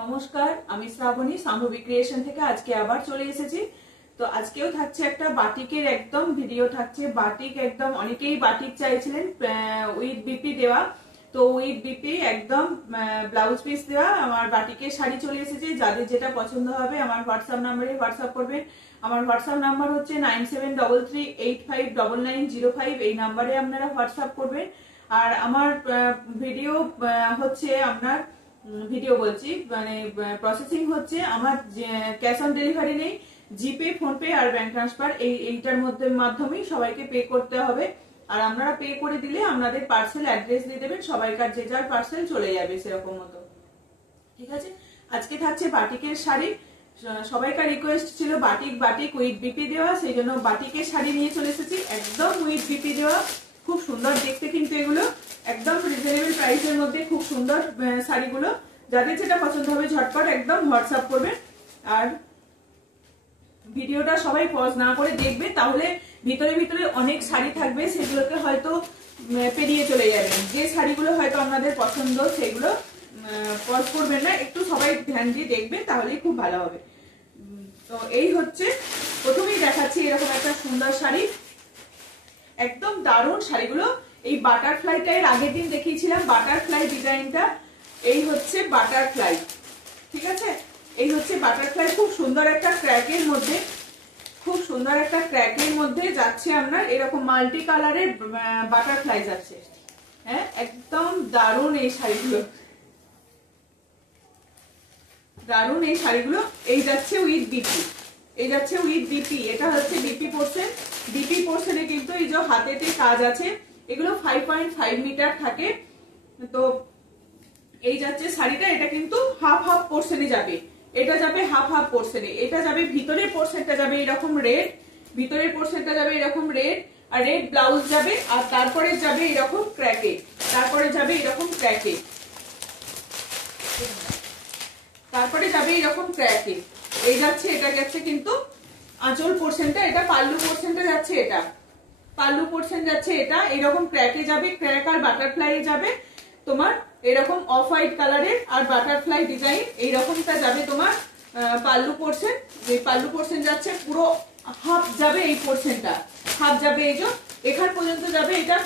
নমস্কার, আমি শ্রাবণী সাম্ভবী ক্রিয়েশন থেকে আজকে আবার চলে এসেছি। তো আজকেও থাকছে একটা বাটিকের একদম ভিডিও থাকছে। বাটিক একদম অনেকেই বাটিক চাইছিলেন উইথ বিপি দেওয়া। তো উইথ বিপি একদম ব্লাউজ পিস দেওয়া আমার বাটিকের শাড়ি চলে এসেছে। যাদের যেটা পছন্দ হবে আমার হোয়াটসঅ্যাপ নাম্বারে হোয়াটসঅ্যাপ করবেন। আমার হোয়াটসঅ্যাপ নাম্বার হচ্ছে 9733859905। এই নাম্বারে আপনারা হোয়াটসঅ্যাপ করবেন। আর আমার ভিডিও হচ্ছে আপনার ভিডিও বলছি মানে প্রসেসিং হচ্ছে আমার ক্যাশ অন ডেলিভারি নেই, জিপে, ফোনপে আর ব্যাংক ট্রান্সফার এইটার মাধ্যমেই সবাইকে পে করতে হবে। আর আপনারা পে করে দিলে আপনাদের পার্সেল অ্যাড্রেস দিয়ে দেবেন, সবাইকার যে যার পার্সেল চলে যাবে সেরকম মতো। ঠিক আছে, আজকে থাকছে বাটিকের শাড়ি। সবাইকার রিকোয়েস্ট ছিল বাটিক বাটিক উইথ বিপি দেওয়া, সেই জন্য বাটিকের শাড়ি নিয়ে চলে এসেছি একদম উইথ বিপি দেওয়া। খুব সুন্দর দেখতে, কিন্তু এগুলো একদম রিজনেবল প্রাইসের মধ্যে খুব সুন্দর শাড়িগুলো। যাদের যেটা পছন্দ হবে ঝটপট একদম হোয়াটসঅ্যাপ করবেন। আর ভিডিওটা সবাই পজ না করে দেখবে, তাহলে ভিতরে ভিতরে অনেক শাড়ি থাকবে, সেগুলোকে হয়তো পেরিয়ে চলে যাবেন। যে শাড়িগুলো হয়তো আপনাদের পছন্দ সেগুলো পজ করবেন না, একটু সবাই ধ্যান দিয়ে দেখবেন, তাহলেই খুব ভালো হবে। তো এই হচ্ছে প্রথমেই দেখাচ্ছি এরকম একটা সুন্দর শাড়ি, একদম দারুণ শাড়িগুলো। এই বাটারফ্লাইটা এর আগের দিন দেখিয়েছিলাম, বাটারফ্লাই ডিজাইনটা। এই হচ্ছে বাটারফ্লাই, ঠিক আছে, এই হচ্ছে বাটারফ্লাই। খুব সুন্দর একটা ক্র্যাকের মধ্যে, খুব সুন্দর একটা ক্র্যাকের মধ্যে যাচ্ছে আপনার এরকম মাল্টি কালারের বাটারফ্লাই যাচ্ছে। হ্যাঁ, একদম দারুণ এই শাড়িগুলো, দারুণ এই শাড়িগুলো। এই যাচ্ছে উইথ বিপি, এই যাচ্ছে উইথ বিপি। এটা হচ্ছে বিপি পোর্শন। বিপি পোর্শনে কিন্তু এই যে হাতেতে কাজ আছে, এগুলো 5.5 মিটার থাকে। তো এই যাচ্ছে শাড়িটা, এটা কিন্তু হাফ হাফ পোর্শনে যাবে, এটা যাবে হাফ হাফ পোর্শনে। এটা যাবে ভিতরের পোর্শনটা যাবে এরকম রেড, ভিতরের পোর্শনটা যাবে এরকম রেড, আর রেড ব্লাউজ যাবে, আর তারপরে যাবে এরকম ক্র্যাকে, তারপরে যাবে এরকম ক্র্যাকে, তারপরে যাবে এরকম ক্র্যাকে। এই যাচ্ছে, এটা যাচ্ছে কিন্তু আঁচল পোর্শনটা, এটা পাল্লু পোর্শনটা যাচ্ছে, এটা পাল্লু পোর্শন যাচ্ছে, এটা এরকম ক্র্যাকে যাবে, ক্র্যাক আর বাটারফ্লাই যাবে তোমার এরকম অফ হোয়াইট কালারের, আর বাটারফ্লাই ডিজাইন এইরকমটা যাবে তোমার পাল্লু পোর্শন। যে পাল্লু পোর্শন যাচ্ছে পুরো হাফ যাবে, এই পোর্শনটা হাফ যাবে, এই যে এখান পর্যন্ত যাবে, এটা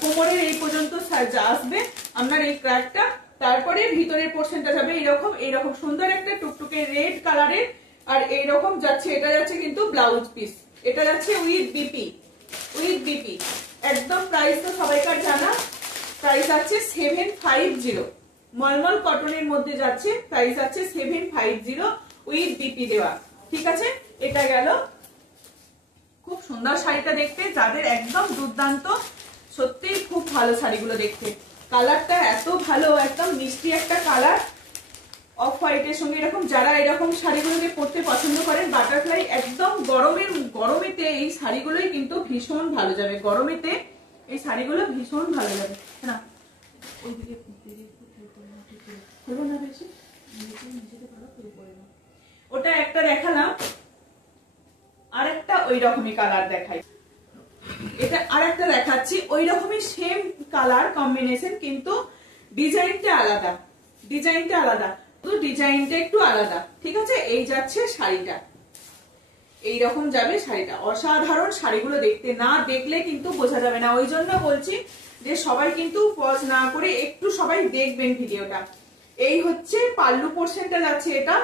কোমরের এই পর্যন্ত আসবে আপনার এই ক্র্যাকটা। তারপরে ভিতরের পোর্শনটা যাবে এরকম, এইরকম সুন্দর একটা টুকটুকে রেড কালারের, আর এইরকম যাচ্ছে। এটা যাচ্ছে কিন্তু ব্লাউজ পিস, এটা যাচ্ছে উইথ বিপি, উইথ বিপি একদম। প্রাইস তো সবাইকার জানা, প্রাইস আছে 750, মলমল কটনের মধ্যে যাচ্ছে, প্রাইস আছে 750 উইথ বিপি দেওয়া। ঠিক আছে, এটা গেল। খুব সুন্দর শাড়িটা দেখতে, যাদের একদম দুর্দান্ত, সত্যি খুব ভালো শাড়িগুলো দেখতে। কালারটা এত ভালো, একদম মিষ্টি একটা কালার অফ হোয়াইটের সঙ্গে এরকম। যারা এরকম শাড়িগুলোকে পরতে পছন্দ করেন, বাটারফ্লাই একদম গরমেতে এই শাড়িগুলোই কিন্তু ভীষণ ভালো যাবে। গরমেতে এই শাড়িগুলো ভীষণ ভালো যাবে না। ওটা একটা দেখালাম, আর একটা ওই রকমই কালার দেখাই। এটা আর একটা দেখাচ্ছি, ওই রকমই সেম কালার কম্বিনেশন, কিন্তু ডিজাইনটা আলাদা, ডিজাইনটা আলাদা, তো ডিজাইনটা একটু আলাদা। ঠিক আছে, এই যাচ্ছে শাড়িটা, এইরকম যাবে শাড়িটা। অসাধারণ শাড়িগুলো দেখতে, না দেখলে কিন্তু বোঝা যাবে না। ওই জন্য বলছি যে সবাই কিন্তু পজ না করে একটু সবাই দেখবেন ভিডিওটা। এই হচ্ছে পাল্লু পোর্শনটা যাচ্ছে, এটা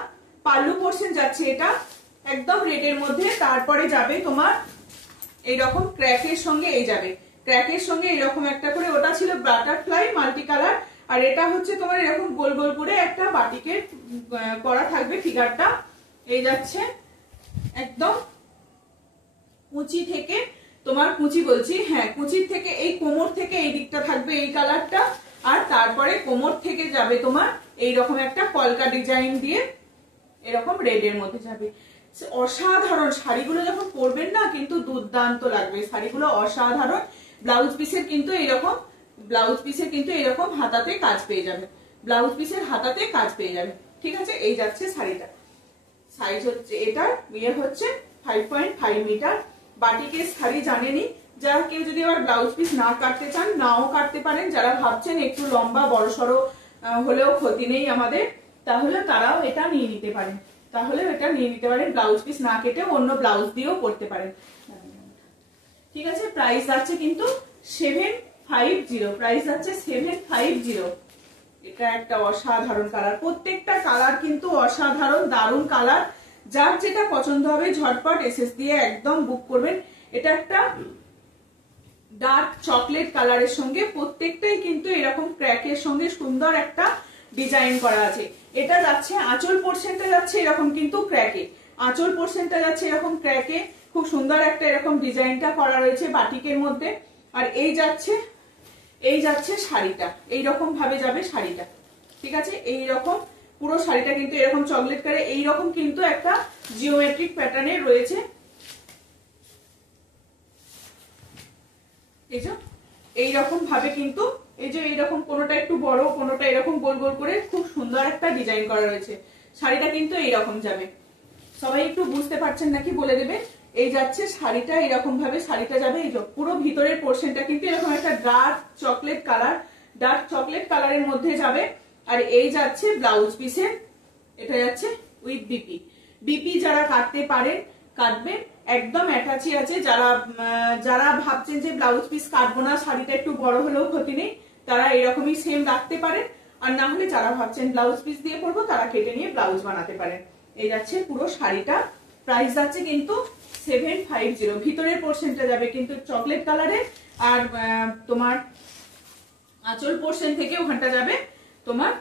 পাল্লু পোর্শন যাচ্ছে, এটা একদম রেডের মধ্যে। তারপরে যাবে তোমার এইরকম ক্র্যাকের সঙ্গে, এই যাবে ক্র্যাকের সঙ্গে এরকম একটা করে, ওটা ছিল বাটারফ্লাই মাল্টি কালার, আর এটা হচ্ছে তোমার এরকম গোল গোল করে একটা বাটিকের করা থাকবে ফিগারটা। এই যাচ্ছে একদম কুচি থেকে তোমার, কুচি বলছি, হ্যাঁ কুচির থেকে এই কোমর থেকে এই দিকটা থাকবে এই কালারটা, আর তারপরে কোমর থেকে যাবে তোমার এইরকম একটা কলকা ডিজাইন দিয়ে এরকম রেডের মধ্যে যাবে। অসাধারণ শাড়িগুলো যখন পরবেন না, কিন্তু দুর্দান্ত লাগবে শাড়িগুলো, অসাধারণ। ব্লাউজ পিসের কিন্তু এরকম, ব্লাউজ পিসের কিন্তু এরকম হাতাতে কাজ পেয়ে যাবে, ব্লাউজ পিসের হাতাতে কাজ পেয়ে যাবে। ঠিক আছে, এই যাচ্ছে শাড়িটা। সাইজ হচ্ছে এটার ইয়ে হচ্ছে 5.5 মিটার। বাটিকের শাড়ি জানেনি, যারা কেউ যদি আবার ব্লাউজ পিস না কাটতে চান নাও কাটতে পারেন। যারা ভাবছেন একটু লম্বা বড়সড় হলেও ক্ষতি নেই আমাদের, তাহলে তারাও এটা নিয়ে নিতে পারেন, ব্লাউজ পিস না কেটে অন্য ব্লাউজ দিয়েও করতে পারেন। ঠিক আছে, প্রাইস আছে কিন্তু 750, প্রাইস আছে 750। এটা একটা অসাধারণ কালার, প্রত্যেকটা কালার কিন্তু অসাধারণ দারুণ কালার। যার যেটা পছন্দ হবে ঝটপট এসএস দিয়ে একদম বুক করবেন। এটা একটা ডার্ক চকলেট কালারের সঙ্গে প্রত্যেকটাই কিন্তু এরকম ক্র্যাকের সঙ্গে সুন্দর একটা ডিজাইন করা আছে। এটা যাচ্ছে আঁচল পোরশনটা যাচ্ছে এরকম কিন্তু ক্র্যাকে, আঁচল পোরশনটা যাচ্ছে এরকম ক্র্যাকে, খুব সুন্দর একটা এরকম ডিজাইনটা করা রয়েছে বাটিকের মধ্যে। আর এই যাচ্ছে শাড়িটা, এইরকম ভাবে যাবে শাড়িটা। ঠিক আছে, এইরকম পুরো শাড়িটা কিন্তু এরকম চকলেট কালার, এইরকম কিন্তু একটা জিওমেট্রিক প্যাটার্নের রয়েছে। এই যে এইরকম ভাবে কিন্তু এই যে এইরকম কোনোটা একটু বড় কোনোটা এরকম গোল গোল করে খুব সুন্দর একটা ডিজাইন করা রয়েছে। শাড়িটা কিন্তু এইরকম যাবে, সবাই একটু বুঝতে পারছেন নাকি বলে দেবে। এই যাচ্ছে শাড়িটা, এরকম ভাবে শাড়িটা যাবে। এই যে পুরো ভিতরের পোরশনটা কিন্তু এরকম একটা ডার্ক চকলেট কালারের মধ্যে যাবে। আর এই যাচ্ছে ব্লাউজ পিসের, এটা যাচ্ছে উইথ বিপি যারা কাটতে পারেন কাটবেন, একদম অ্যাটাচি আছে। যারা ভাবছেন যে ব্লাউজ পিস কাটবো না, শাড়িটা একটু বড় হলেও ক্ষতি নেই, তারা এরকমই সেম রাখতে পারেন। আর না হলে যারা ভাবছেন ব্লাউজ পিস দিয়ে করবো তারা কেটে নিয়ে ব্লাউজ বানাতে পারেন। এই যাচ্ছে পুরো শাড়িটা, প্রাইস যাচ্ছে কিন্তু 750। ভিতরের পোরশনটা যাবে কিন্তু চকলেট কালারের, আর তোমার আঁচল পোরশন থেকে ওখানটা যাবে তোমার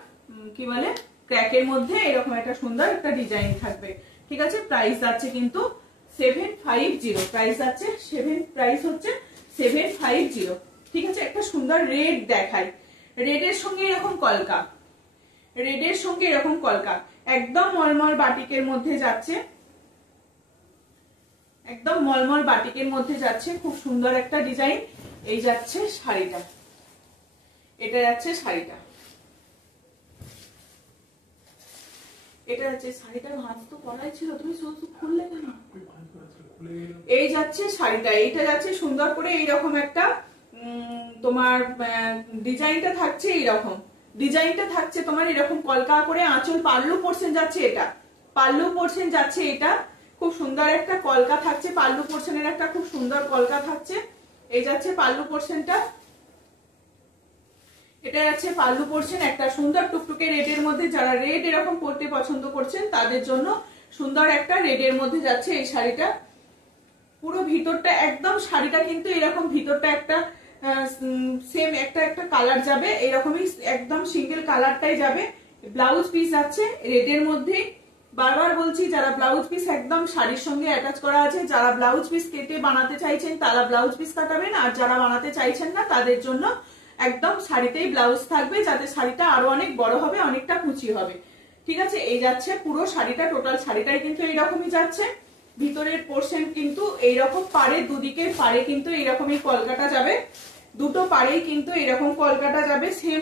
কি বলে ক্র্যাকের মধ্যে এরকম একটা সুন্দর একটা ডিজাইন থাকবে। ঠিক আছে, প্রাইস যাচ্ছে কিন্তু 750, প্রাইস হচ্ছে 750। ঠিক আছে, একটা সুন্দর রেড দেখাই, রেডের সঙ্গে এরকম কলকা, একদম মলমল বাটিকের মধ্যে যাচ্ছে, একদম মলমল বাটিকের মধ্যে যাচ্ছে, খুব সুন্দর একটা ডিজাইন। এই যাচ্ছে শাড়িটা, এটা যাচ্ছে শাড়িটা, এটা যাচ্ছে শাড়িটার ভাঁজ তো করাই ছিল, তুমি শুধু খুললে কেন? এই যাচ্ছে শাড়িটা, এইটা যাচ্ছে সুন্দর করে এইরকম একটা তোমার ডিজাইনটা থাকছে, এইরকম ডিজাইনটা থাকছে তোমার এরকম কলকা করে। আঁচল পাল্লু পোরশন যাচ্ছে, এটা পাল্লু পোরশন যাচ্ছে, এটা খুব সুন্দর একটা কলকা থাকছে, পাল্লু পোরশনের একটা খুব সুন্দর কলকা থাকছে। এই যাচ্ছে পাল্লু পোরশনটা, এটা যাচ্ছে পাল্লু পোরশন একটা সুন্দর টুকটুকে রেডের মধ্যে। যারা রেড এরকম পরতে পছন্দ করছেন তাদের জন্য সুন্দর একটা রেডের মধ্যে যাচ্ছে এই শাড়িটা। পুরো ভিতরটা একদম শাড়িটা কিন্তু এরকম ভিতরটা একটা সেম একটা কালার যাবে, এরকমই একদম সিঙ্গেল কালারটাই যাবে। ব্লাউজ পিস যাচ্ছে রেডের মধ্যে। বারবার বলছি, যারা ব্লাউজ পিস একদম শাড়ির সঙ্গে অ্যাটাচ করা আছে, যারা ব্লাউজ পিস কেটে বানাতে চাইছেন তারা ব্লাউজ পিস কাটাবেন, আর যারা বানাতে চাইছেন না তাদের জন্য একদম শাড়িতেই ব্লাউজ থাকবে, যাতে শাড়িটা আরো অনেক বড় হবে, অনেকটা কুচি হবে। ঠিক আছে, এই যাচ্ছে পুরো শাড়িটা, টোটাল শাড়িটাই কিন্তু এইরকমই যাচ্ছে। ভিতরের পোরশন কিন্তু এইরকম পাড়ে, দুদিকের পাড়ে কিন্তু এইরকমই কলকাটা যাবে, দুটো পাড়েই কিন্তু এরকম কলকাটা যাবে, সেম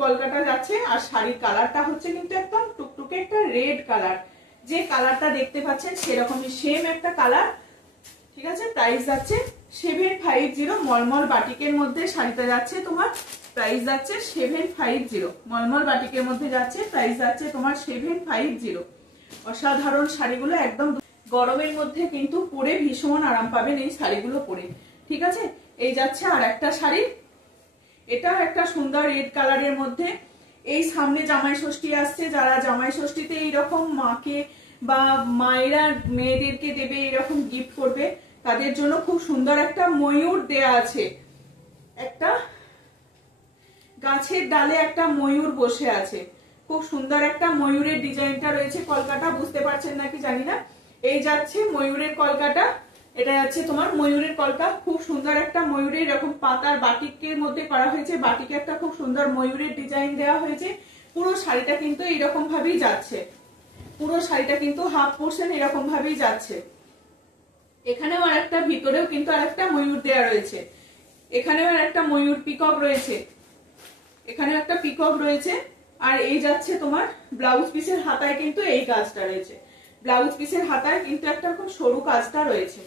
কলকাটা যাচ্ছে। আর শাড়ির কালারটা হচ্ছে কিন্তু একদম টুকটুকে একটা রেড কালার, যে কালারটা দেখতে পাচ্ছেন সেরকমই সেম একটা কালার। ঠিক আছে, প্রাইস যাচ্ছে 750, মলমল বাটিকের মধ্যে শাড়িটা যাচ্ছে তোমার, প্রাইস যাচ্ছে 750, মলমল বাটিকের মধ্যে যাচ্ছে, প্রাইস যাচ্ছে তোমার 750। অসাধারণ শাড়িগুলো, একদম গরমের মধ্যে কিন্তু পরে ভীষণ আরাম পাবেন এই শাড়িগুলো পরে। ঠিক আছে, এই যাচ্ছে আর একটা শাড়ি, এটা একটা সুন্দর রেড কালারের মধ্যে। এই সামনে জামাই ষষ্ঠী আসছে, যারা জামাই ষষ্ঠীতে এইরকম মাকে বা মায়েরা মেয়েদেরকে দেবে, এরকম গিফট করবে, তাদের জন্য খুব সুন্দর একটা ময়ূর দেয়া আছে, একটা গাছের ডালে একটা ময়ূর বসে আছে, খুব সুন্দর একটা ময়ূরের ডিজাইনটা রয়েছে। কলকাটা বুঝতে পারছেন নাকি জানি না, এই যাচ্ছে ময়ূরের কলকাটা, এটা যাচ্ছে তোমার ময়ূরের কলকা, খুব সুন্দর একটা ময়ূরের এরকম পাতার বাটিকের মধ্যে করা হয়েছে, বাটিকে একটা খুব সুন্দর ময়ূরের ডিজাইন দেওয়া হয়েছে। পুরো শাড়িটা কিন্তু এরকম ভাবেই যাচ্ছে, পুরো শাড়িটা কিন্তু হাফ পোরশন এরকম ভাবেই যাচ্ছে। এখানেও আর একটা ভিতরেও কিন্তু আর একটা ময়ূর দেওয়া রয়েছে, এখানেও আর একটা ময়ূর পিকক রয়েছে, এখানেও একটা পিকক রয়েছে। আর এই যাচ্ছে তোমার ব্লাউজ পিসের হাতায় কিন্তু এই কাজটা রয়েছে, ব্লাউজ পিসের হাতায় কিন্তু একটা খুব সরু কাজটা রয়েছে,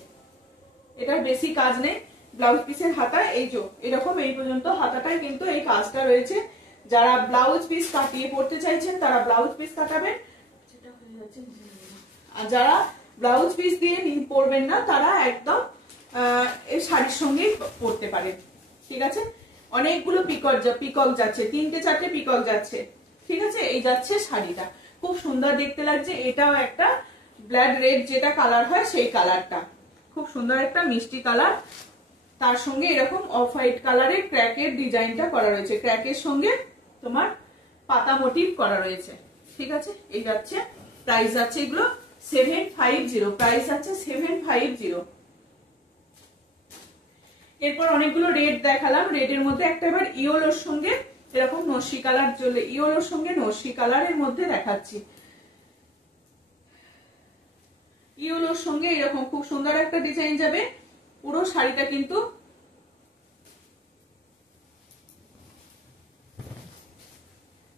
এটার বেশি কাজ নেই। ব্লাউজ পিসের হাতায় এই যে এরকম এই পর্যন্ত হাতাটায় কিন্তু এই কাজটা রয়েছে। যারা ব্লাউজ পিস কাটিয়ে পড়তে চাইছেন তারা ব্লাউজ পিস কাটাবেন, আর যারা ব্লাউজ পিস দিয়ে পরবেন না তারা একদম এই শাড়ির সঙ্গেই পরতে পারেন। ঠিক আছে, অনেকগুলো পিকক যাচ্ছে, 3-4টে পিকক যাচ্ছে। ঠিক আছে, এই যাচ্ছে শাড়িটা, খুব সুন্দর দেখতে লাগছে। এটাও একটা ব্লাড রেড যেটা কালার হয় সেই কালারটা, খুব সুন্দর একটা মিষ্টি কালার। তার সঙ্গে এরকম অফ হোয়াইট কালারের ক্র্যাকের ডিজাইনটা করা রয়েছে, ক্র্যাকের সঙ্গে তোমার পাতা মোটিভ করা রয়েছে। ঠিক আছে, এই যাচ্ছে, প্রাইস যাচ্ছে এগুলো 750, প্রাইস যাচ্ছে 750। এরপর অনেকগুলো রেড দেখালাম, রেডের মধ্যে একটা এবার ইয়েলোর সঙ্গে এরকম নস্যি কালার চলে, ইয়েলোর সঙ্গে নস্যি কালারের মধ্যে দেখাচ্ছি। ইয়েলোর সঙ্গে এরকম খুব সুন্দর একটা ডিজাইন যাবে। পুরো শাড়িটা কিন্তু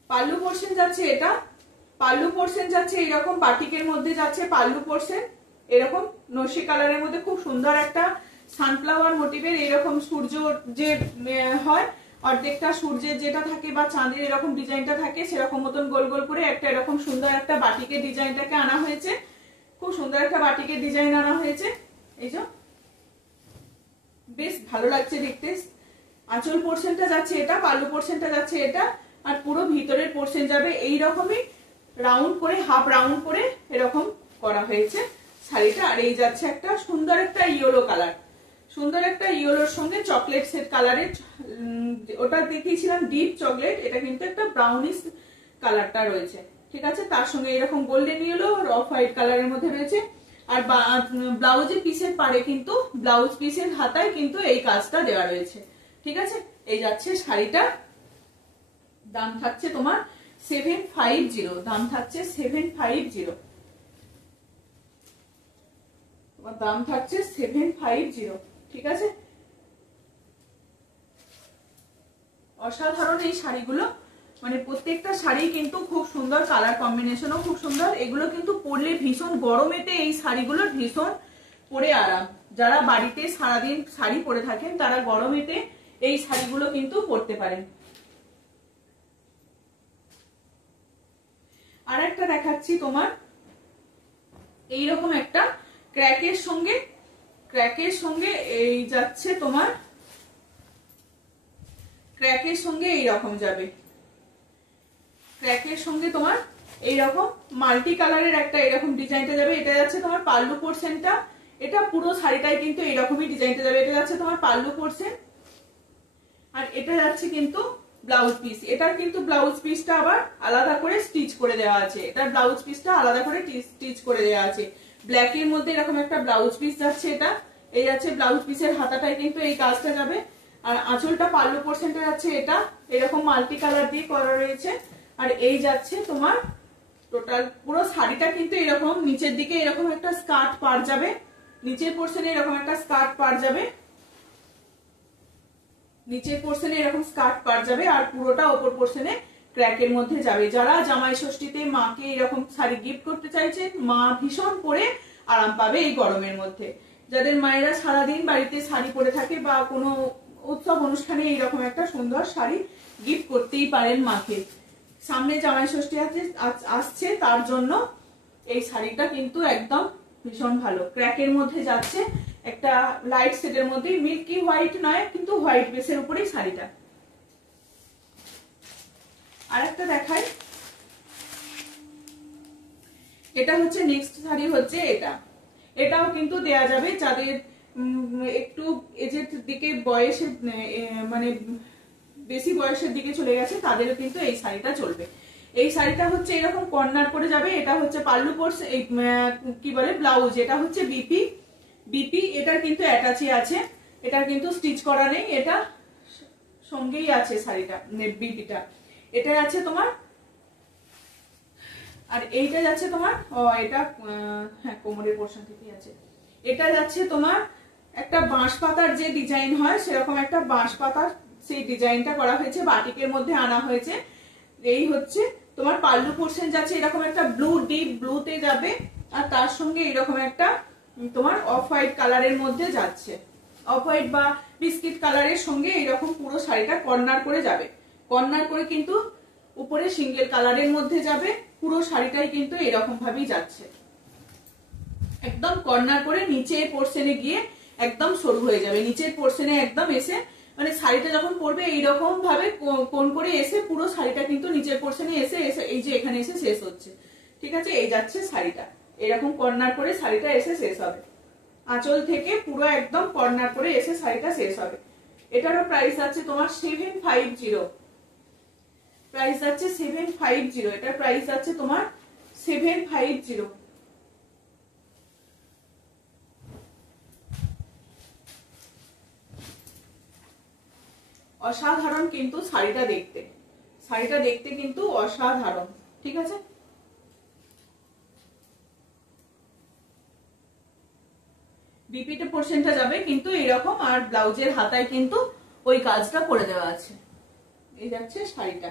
পাল্লু পোরশন যাচ্ছে, এটা পাল্লু পোরশন যাচ্ছে এরকম বাটিকের মধ্যে যাচ্ছে পাল্লু পোরশন, এরকম নস্যি কালারের মধ্যে খুব সুন্দর একটা সানফ্লাওয়ার মোটিভের এরকম সূর্য যে হয় অর্ধেকটা সূর্যের যেটা থাকে বা চাঁদের এরকম ডিজাইনটা থাকে সেরকম মতন গোল গোল করে একটা এরকম সুন্দর একটা বাটিকের ডিজাইনটাকে আনা হয়েছে, খুব সুন্দর একটা বাটিকের ডিজাইন আনা হয়েছে। এই যে বেশ ভালো লাগছে দেখতে। আঁচল পোরশনটা যাচ্ছে এটা, পাল্লু পোরশনটা যাচ্ছে এটা, আর পুরো ভিতরের পোরশন যাবে এই রকমই রাউন্ড করে, হাফ রাউন্ড করে এরকম করা হয়েছে শাড়িটা। আর এই যাচ্ছে একটা সুন্দর একটা ইয়েলো কালার, সুন্দর একটা ইয়েলোর সঙ্গে চকলেট সেট কালারের, ওটা দেখিয়েছিলাম ডিপ চকলেট, এটা কিন্তু একটা ব্রাউনিশ কালারটা রয়েছে। ঠিক আছে, তার সঙ্গে এরকম গোল্ডেন ইয়েলো আর অফ হোয়াইট কালারের মধ্যে রয়েছে। আর ব্লাউজের পিসের পাড়ে কিন্তু ব্লাউজ পিসের হাতায় কিন্তু এই কাজটা দেওয়া রয়েছে। ঠিক আছে, এই যাচ্ছে শাড়িটা, দাম থাকছে তোমার 750, দাম থাকছে 750, তোমার দাম থাকছে 750। ঠিক আছে, অসাধারণ এই শাড়িগুলো, মানে প্রত্যেকটা শাড়ি কিন্তু খুব সুন্দর, কালার কম্বিনেশনও খুব সুন্দর। এগুলো কিন্তু পরলে ভীষণ গরমেতে এই শাড়িগুলো ভীষণ পরে আরাম, যারা বাড়িতে সারাদিন শাড়ি পরে থাকেন তারা গরমেতে এই শাড়িগুলো কিন্তু পরতে পারেন। আর একটা দেখাচ্ছি তোমার এইরকম একটা ক্র্যাকের সঙ্গে এই যাচ্ছে তোমার, ক্র্যাকের সঙ্গে এইরকম যাবে, ক্র্যাকের সঙ্গে তোমার এইরকম মাল্টি কালারের একটা এরকম ডিজাইনটা যাবে। এটা যাচ্ছে তোমার পাল্লু পোরশনটা, এটা পুরো শাড়িটাই কিন্তু এইরকমই ডিজাইনটা যাবে। এটা যাচ্ছে তোমার পাল্লু পোরশন, আর এটা যাচ্ছে কিন্তু ব্লাউজ পিস। এটার কিন্তু ব্লাউজ পিসটা আবার আলাদা করে স্টিচ করে দেওয়া আছে, এটার ব্লাউজ পিসটা আলাদা করে স্টিচ করে দেওয়া আছে। ব্ল্যাক এর মধ্যে এরকম একটা ব্লাউজ পিস যাচ্ছে, এটা এই যাচ্ছে ব্লাউজ পিসের হাতাটাই কিন্তু এই কাজটা যাবে। আর আঁচলটা পাল্লু পোরশনটা যাচ্ছে এটা এরকম মাল্টি কালার দিয়ে করা রয়েছে। আর এই যাচ্ছে তোমার টোটাল পুরো শাড়িটা কিন্তু এরকম নিচের দিকে এরকম একটা স্কার্ট পার যাবে, নিচের পোরশনে এরকম একটা স্কার্ট পার যাবে, নিচের পোরশনে এরকম স্কার্ট পার যাবে, আর পুরোটা ওপর পোরশনে ক্র্যাকের মধ্যে যাবে। যারা জামাই ষষ্ঠীতে মাকে এরকম শাড়ি গিফট করতে চাইছেন, মা ভীষণ পরে আরাম পাবে এই গরমের মধ্যে। যাদের মায়েরা সারাদিন বাড়িতে শাড়ি পরে থাকে বা কোনো উৎসব অনুষ্ঠানে এইরকম একটা সুন্দর শাড়ি গিফট করতেই পারেন মাকে। সামনে জামাই ষষ্ঠী আসছে, তার জন্য এই শাড়িটা কিন্তু একদম ভীষণ ভালো। ক্র্যাকের মধ্যে যাচ্ছে একটা লাইট শেডের মধ্যে, মিল্কি হোয়াইট নয় কিন্তু হোয়াইট বেসের উপরেই শাড়িটা। আর একটা দেখাই, এটা হচ্ছে নেক্সট শাড়ি হচ্ছে এটা, এটাও কিন্তু দেয়া যাবে যাদের একটু এজের দিকে বয়সের মানে বেশি বয়সের দিকে চলে গেছে তাদেরও কিন্তু এই শাড়িটা চলবে। এই শাড়িটা হচ্ছে এরকম কর্নার করে যাবে, এটা হচ্ছে পাল্লু পোরশন, কি বলে ব্লাউজ, এটা হচ্ছে বিপি, এটার কিন্তু অ্যাটাচি আছে, এটার কিন্তু স্টিচ করা নেই, এটা সঙ্গেই আছে শাড়িটা বিপিটা। এটা আছে তোমার, আর এইটা যাচ্ছে তোমার এটা হ্যাঁ কোমরের পোরশন থেকেই আছে। এটা যাচ্ছে তোমার একটা বাঁশ পাতার যে ডিজাইন হয় সেরকম একটা বাঁশ পাতার সেই ডিজাইনটা করা হয়েছে, বাটিকের মধ্যে আনা হয়েছে। এই হচ্ছে তোমার পাল্লু পোরশন যাচ্ছে এরকম একটা ব্লু, ডিপ ব্লুতে যাবে, আর তার সঙ্গে এরকম একটা তোমার অফ হোয়াইট কালারের মধ্যে যাচ্ছে, অফ হোয়াইট বা বিস্কিট কালারের সঙ্গে এরকম পুরো শাড়িটা কর্নার করে যাবে। কর্নার করে কিন্তু উপরে সিঙ্গেল কালারের মধ্যে যাবে, পুরো শাড়িটাই কিন্তু এরকম ভাবেই যাচ্ছে, একদম কর্নার করে নিচে পোর্শনে গিয়ে একদম সরু হয়ে যাবে, নিচের পোর্শনে একদম এসে মানে শাড়িটা যখন পরবে এইরকম ভাবে কোন করে এসে পুরো শাড়িটা কিন্তু নিচের পোর্শনে এসে এসে এই যে এখানে এসে শেষ হচ্ছে। ঠিক আছে, এই যাচ্ছে শাড়িটা, এরকম কর্নার করে শাড়িটা এসে শেষ হবে, আঁচল থেকে পুরো একদম কর্নার করে এসে শাড়িটা শেষ হবে। এটারও প্রাইস আছে তোমার 750, প্রাইস আছে 750, এটার প্রাইস আছে তোমার 750। অসাধারণ কিন্তু শাড়িটা দেখতে কিন্তু অসাধারণ। ঠিক আছে, বিপিতে পোর্শনটা যাবে কিন্তু এরকম, আর ব্লাউজের হাতায় কিন্তু ওই কাজটা করে দেওয়া আছে। এই যাচ্ছে শাড়িটা,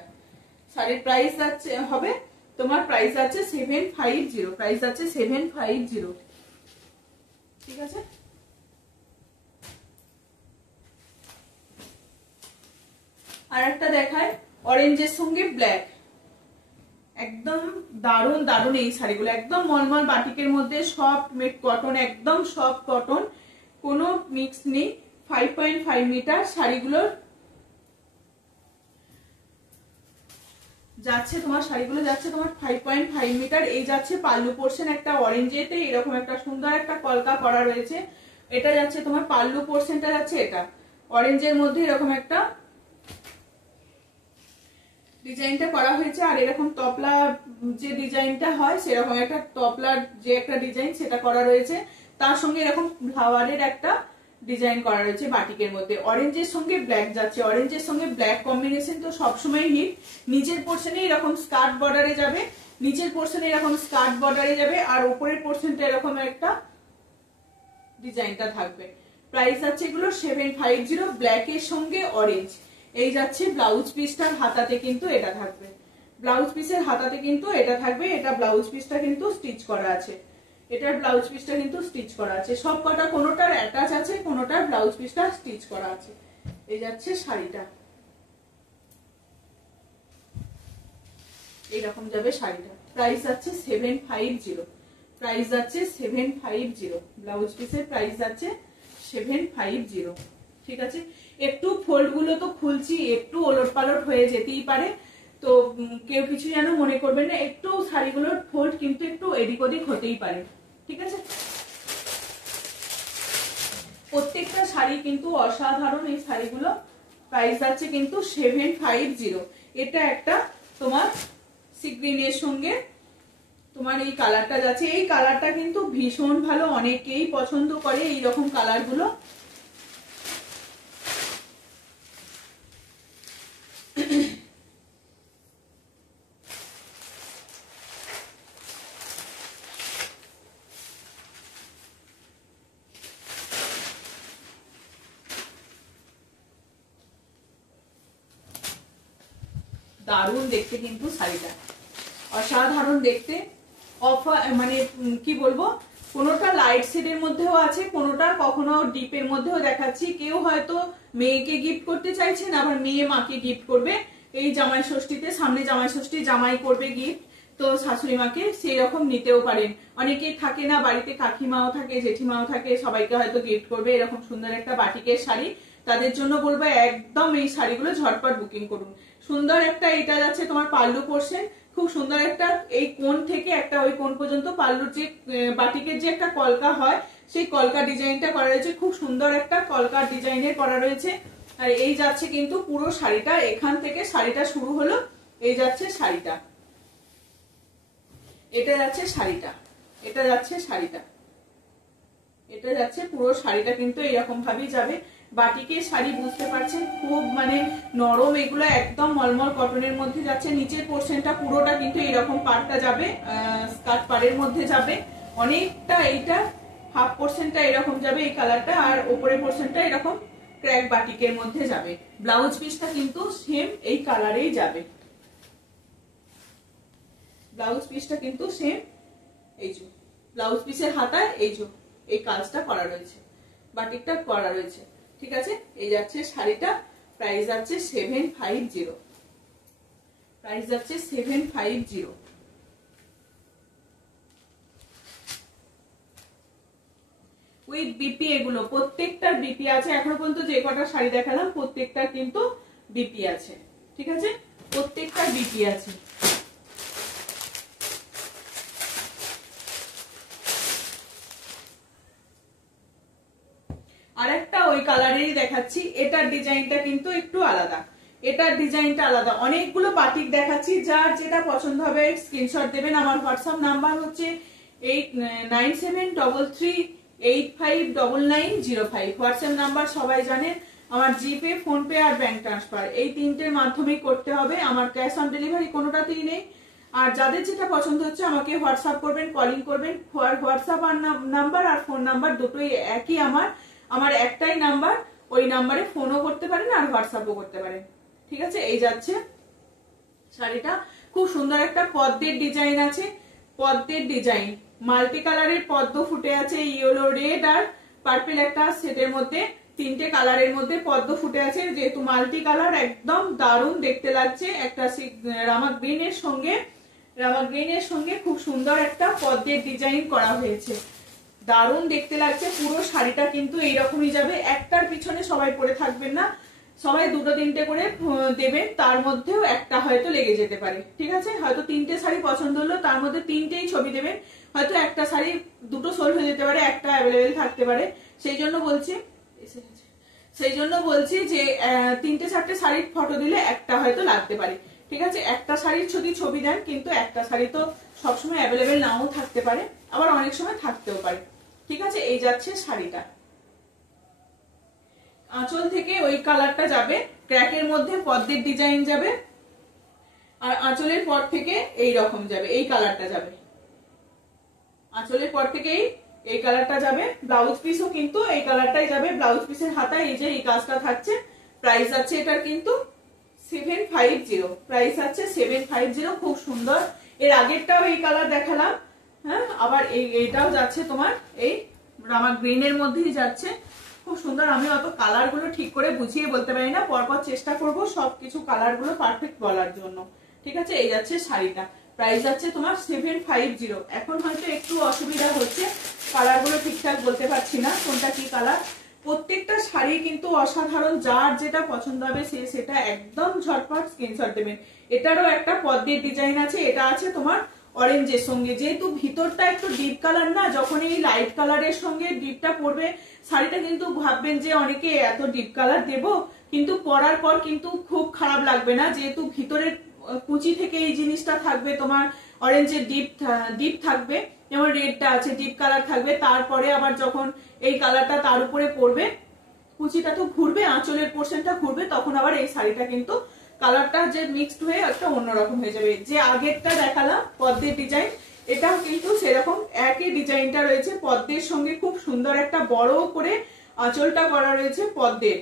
শাড়ির প্রাইস আছে হবে তোমার প্রাইস আছে 750, প্রাইস আছে 750। ঠিক আছে, আর একটা দেখায় অরেঞ্জের সঙ্গে ব্ল্যাক, একদম দারুন দারুন এই শাড়িগুলো, একদম মলমল বাটিকের মধ্যে সফট মেড কটন, একদম সফট কটন, কোনো মিক্স নেই। 5.5 মিটার শাড়িগুলোর যাচ্ছে তোমার, শাড়িগুলো যাচ্ছে তোমার 5.5 মিটার। এই যাচ্ছে পাল্লু পোর্শন একটা অরেঞ্জেতে এরকম একটা সুন্দর একটা কলকা করা রয়েছে, এটা যাচ্ছে তোমার পাল্লু পোর্শনটা যাচ্ছে এটা অরেঞ্জের মধ্যে এরকম একটা ডিজাইনটা করা হয়েছে, আর এরকম তপলা যে ডিজাইনটা হয় সেরকম একটা তপলার যে একটা ডিজাইন সেটা করা রয়েছে, তার সঙ্গে এরকম ফ্লাওয়ারের একটা ডিজাইন করা রয়েছে বাটিকের মধ্যে। অরেঞ্জের সঙ্গে ব্ল্যাক যাচ্ছে, অরেঞ্জের সঙ্গে ব্ল্যাক কম্বিনেশন তো সবসময় হিট। নিচের পোর্শনে এরকম স্কার্ট বর্ডারে যাবে, নিচের পোর্শনে এরকম স্কার্ট বর্ডারে যাবে, আর উপরের পোর্শনটা এরকম একটা ডিজাইনটা থাকবে। প্রাইস আছে এগুলো 750, ব্ল্যাকের সঙ্গে অরেঞ্জ। এই যাচ্ছে ব্লাউজ পিসটার হাতাতে কিন্তু এটা থাকবে, ব্লাউজ পিসের হাতাতে কিন্তু এটা থাকবে, এটা ব্লাউজ পিসটা কিন্তু স্টিচ করা আছে, এটার ব্লাউজ পিসটা কিন্তু স্টিচ করা আছে, সব কটা কোনোটার অ্যাটাচ আছে, কোনোটার ব্লাউজ পিসটা স্টিচ করা আছে। এই যাচ্ছে শাড়িটা, এইরকম যাবে শাড়িটা, প্রাইস আছে 750, প্রাইস আছে 750, ব্লাউজ পিসের প্রাইস আছে 750। ঠিক আছে, একটু ফোল্ড গুলো তো খুলছি, একটু ওলট পালট হয়ে যেতেই পারে, তো কেউ কিছু যেন মনে করবেন না, একটু শাড়িগুলোর ফোল্ড কিন্তু একটু এদিক ওদিক হতেই পারে। ঠিক আছে, প্রত্যেকটা শাড়ি কিন্তু অসাধারণ এই শাড়িগুলো। প্রাইস আছে কিন্তু 750। এটা একটা তোমার সি গ্রিনের সঙ্গে তোমার এই কালারটা যাচ্ছে, এই কালারটা কিন্তু ভীষণ ভালো, অনেকেই পছন্দ করে এই রকম কালার গুলো। দারুণ দেখতে কিন্তু শাড়িটা, অসাধারণ দেখতে। অফার মানে কি বলবো, কোনোটা লাইট শেডের মধ্যেও আছে, কোনোটা কখনো ডিপের মধ্যেও দেখাচ্ছি। কেউ হয়তো মেয়েকে গিফট করতে চাইছেন, আবার মেয়ে মাকে গিফট করবে এই জামাই ষষ্ঠীতে, সামনে জামাই ষষ্ঠী, জামাই করবে গিফট, তো শাশুড়ি মাকে সেই রকম নিতেও পারেন। অনেকেই থাকে না বাড়িতে, কাকিমাও থাকে, জেঠিমাও থাকে, সবাইকে হয়তো গিফট করবে এরকম সুন্দর একটা বাটিকের শাড়ি, তাদের জন্য বলবো একদম এই শাড়িগুলো ঝটপট বুকিং করুন। সুন্দর একটা এটা যাচ্ছে তোমার পাল্লু পোর্শন, খুব সুন্দর একটা এই কোণ থেকে একটা ওই কোণ পর্যন্ত পাল্লুর যে বাটিকের যে একটা কলকা হয় সেই কলকা ডিজাইনটা করা রয়েছে, খুব সুন্দর একটা কলকা ডিজাইনের করা রয়েছে। আর এই যাচ্ছে কিন্তু পুরো শাড়িটা, এখান থেকে শাড়িটা শুরু হলো, এই যাচ্ছে শাড়িটা, এটা যাচ্ছে শাড়িটা, এটা যাচ্ছে শাড়িটা, এটা যাচ্ছে পুরো শাড়িটা কিন্তু এরকম ভাবেই যাবে। বাটিকের শাড়ি বুঝতে পারছেন, খুব মানে নরম, এগুলো একদম মলমল কটনের মধ্যে যাচ্ছে। নিচের পোর্শনটা পুরোটা কিন্তু এরকম পাড়টা যাবে, স্কার্ট পাড়ের মধ্যে যাবে অনেকটা, এইটা হাফ পোর্শনটা এরকম যাবে এই কালারটা, আর উপরের পোর্শনটা এরকম ক্র্যাক বাটিকের মধ্যে যাবে। ব্লাউজ পিসটা কিন্তু সেম এই কালারেই যাবে, ব্লাউজ পিসটা কিন্তু সেম, এই যে ব্লাউজ পিসের হাতায় এই যে এই কাজটা করা রয়েছে, বাটিকটা করা রয়েছে। ঠিক আছে, এই যাচ্ছে শাড়িটা, প্রাইস আছে 750। প্রাইস যাচ্ছে 750। উইথ বিপি, এগুলো প্রত্যেকটার বিপি আছে। এখনো পর্যন্ত যে কটা শাড়ি দেখালাম প্রত্যেকটার কিন্তু বিপি আছে, ঠিক আছে, প্রত্যেকটার বিপি আছে। আরেকটা ওই কালারেরই দেখাচ্ছি, এটার ডিজাইনটা কিন্তু একটু আলাদা, এটার ডিজাইনটা আলাদা। অনেকগুলো বাটিক দেখাচ্ছি, যার যেটা পছন্দ হবে স্ক্রিনশট দেবেন। আমার হোয়াটসঅ্যাপ নাম্বার হচ্ছে 897338599905। হোয়াটসঅ্যাপ নাম্বার সবাই জানেন। আমার জিপে, ফোনপে আর ব্যাংক ট্রান্সফার এই তিনটের মাধ্যমেই করতে হবে, আমার ক্যাশ অন ডেলিভারি কোনোটাতেই নেই। আর যাদের যেটা পছন্দ হচ্ছে আমাকে হোয়াটসঅ্যাপ করবেন, কলিং করবেন। হোয়াটসঅ্যাপ আর নাম্বার আর ফোন নাম্বার দুটোই একই। আমার একটাই নাম্বার, ওই নাম্বারে ফোনও করতে পারেন আর হোয়াটসঅ্যাপও করতে পারেন, ঠিক আছে। এই যাচ্ছে শাড়িটা, খুব সুন্দর একটা পদ্মের ডিজাইন আছে, পদ্মের ডিজাইন, মাল্টি কালারের পদ্ম ফুটে আছে, ইয়েলো, রেড আর পার্পল একটা সেটের মধ্যে, তিনটে কালারের মধ্যে পদ্ম ফুটে আছে। যেহেতু মাল্টি কালার, একদম দারুণ দেখতে লাগছে। একটা রামা গ্রিনের সঙ্গে খুব সুন্দর একটা পদ্মের ডিজাইন করা হয়েছে, দারুণ দেখতে লাগছে। পুরো শাড়িটা কিন্তু এইরকমই যাবে, একটার পিছনে সবাই পরে থাকবেন না, সবাই দুটো তিনটে করে দেবেন, তার মধ্যেও একটা হয়তো লেগে যেতে পারে, ঠিক আছে। হয়তো তিনটে শাড়ি পছন্দ হলো, তার মধ্যে তিনটেই ছবি দেবেন, হয়তো একটা শাড়ি দুটো সোল্ড হয়ে যেতে পারে, একটা অ্যাভেলেবেল থাকতে পারে। সেই জন্য বলছি যে তিনটে চারটে শাড়ির ফটো দিলে একটা হয়তো লাগতে পারে, ঠিক আছে। একটা শাড়ির যদি ছবি দেন, কিন্তু একটা শাড়ি তো সবসময় অ্যাভেলেবেল নাও থাকতে পারে, আবার অনেক সময় থাকতেও পারে, ঠিক আছে। এই যাচ্ছে শাড়িটা। আঁচল থেকে ওই কালারটা যাবে, ক্র্যাকের মধ্যে পদ্মের ডিজাইন যাবে, আর আঁচলের পর থেকে এই রকম যাবে, এই কালারটা যাবে, আঁচলের পর থেকে এই কালারটা যাবে। ব্লাউজ পিসও কিন্তু এই কালারটাই যাবে। ব্লাউজ পিসের হাতায় এই যে এই কাজটা থাকছে। প্রাইস আছে এটার কিন্তু 750, প্রাইস আছে 750, খুব সুন্দর। এর আগেরটাও এই কালার দেখালাম, হ্যাঁ, আবার এইটাও যাচ্ছে তোমার এই রামা গ্রিনের মধ্যেই যাচ্ছে, খুব সুন্দর। আমি অত কালার গুলো ঠিক করে বুঝিয়ে বলতে পারি না, পরপর চেষ্টা করব সবকিছু কালার গুলো পারফেক্ট বলার জন্য, ঠিক আছে। এই যাচ্ছে শাড়িটা, প্রাইস আছে তোমার 750। এখন হয়তো একটু অসুবিধা হচ্ছে, কালার গুলো ঠিকঠাক বলতে পারছি না কোনটা কি কালার। প্রত্যেকটা শাড়ি কিন্তু অসাধারণ, যার যেটা পছন্দ হবে সেটা একদম ঝটপট স্ক্রিনশট দেবেন। এটারও একটা পদ্মের ডিজাইন আছে, এটা আছে তোমার অরেঞ্জের সঙ্গে। যেহেতু ভিতরটা একটু ডিপ কালার না, যখন এই লাইট কালারের সঙ্গে ডিপটা পড়বে শাড়িটা, কিন্তু ভাববেন যে অনেকে এত ডিপ কালার দেব, কিন্তু পরার পর কিন্তু খুব খারাপ লাগবে না। যেহেতু ভিতরের কুচি থেকে এই জিনিসটা থাকবে, তোমার অরেঞ্জের ডিপ থাকবে, যেমন রেডটা আছে ডিপ কালার থাকবে, তারপরে আবার যখন এই কালারটা তার উপরে পড়বে, কুচিটা তো ঘুরবে, আঁচলের পোর্শনটা ঘুরবে, তখন আবার এই শাড়িটা কিন্তু কালারটা যে মিক্সড হয়ে একটা অন্যরকম হয়ে যাবে। যে আগেরটা দেখালাম পদ্মের ডিজাইন, এটাও কিন্তু সেরকম একই ডিজাইনটা রয়েছে, পদ্মের সঙ্গে খুব সুন্দর একটা বড় করে আঁচলটা করা রয়েছে পদ্মের,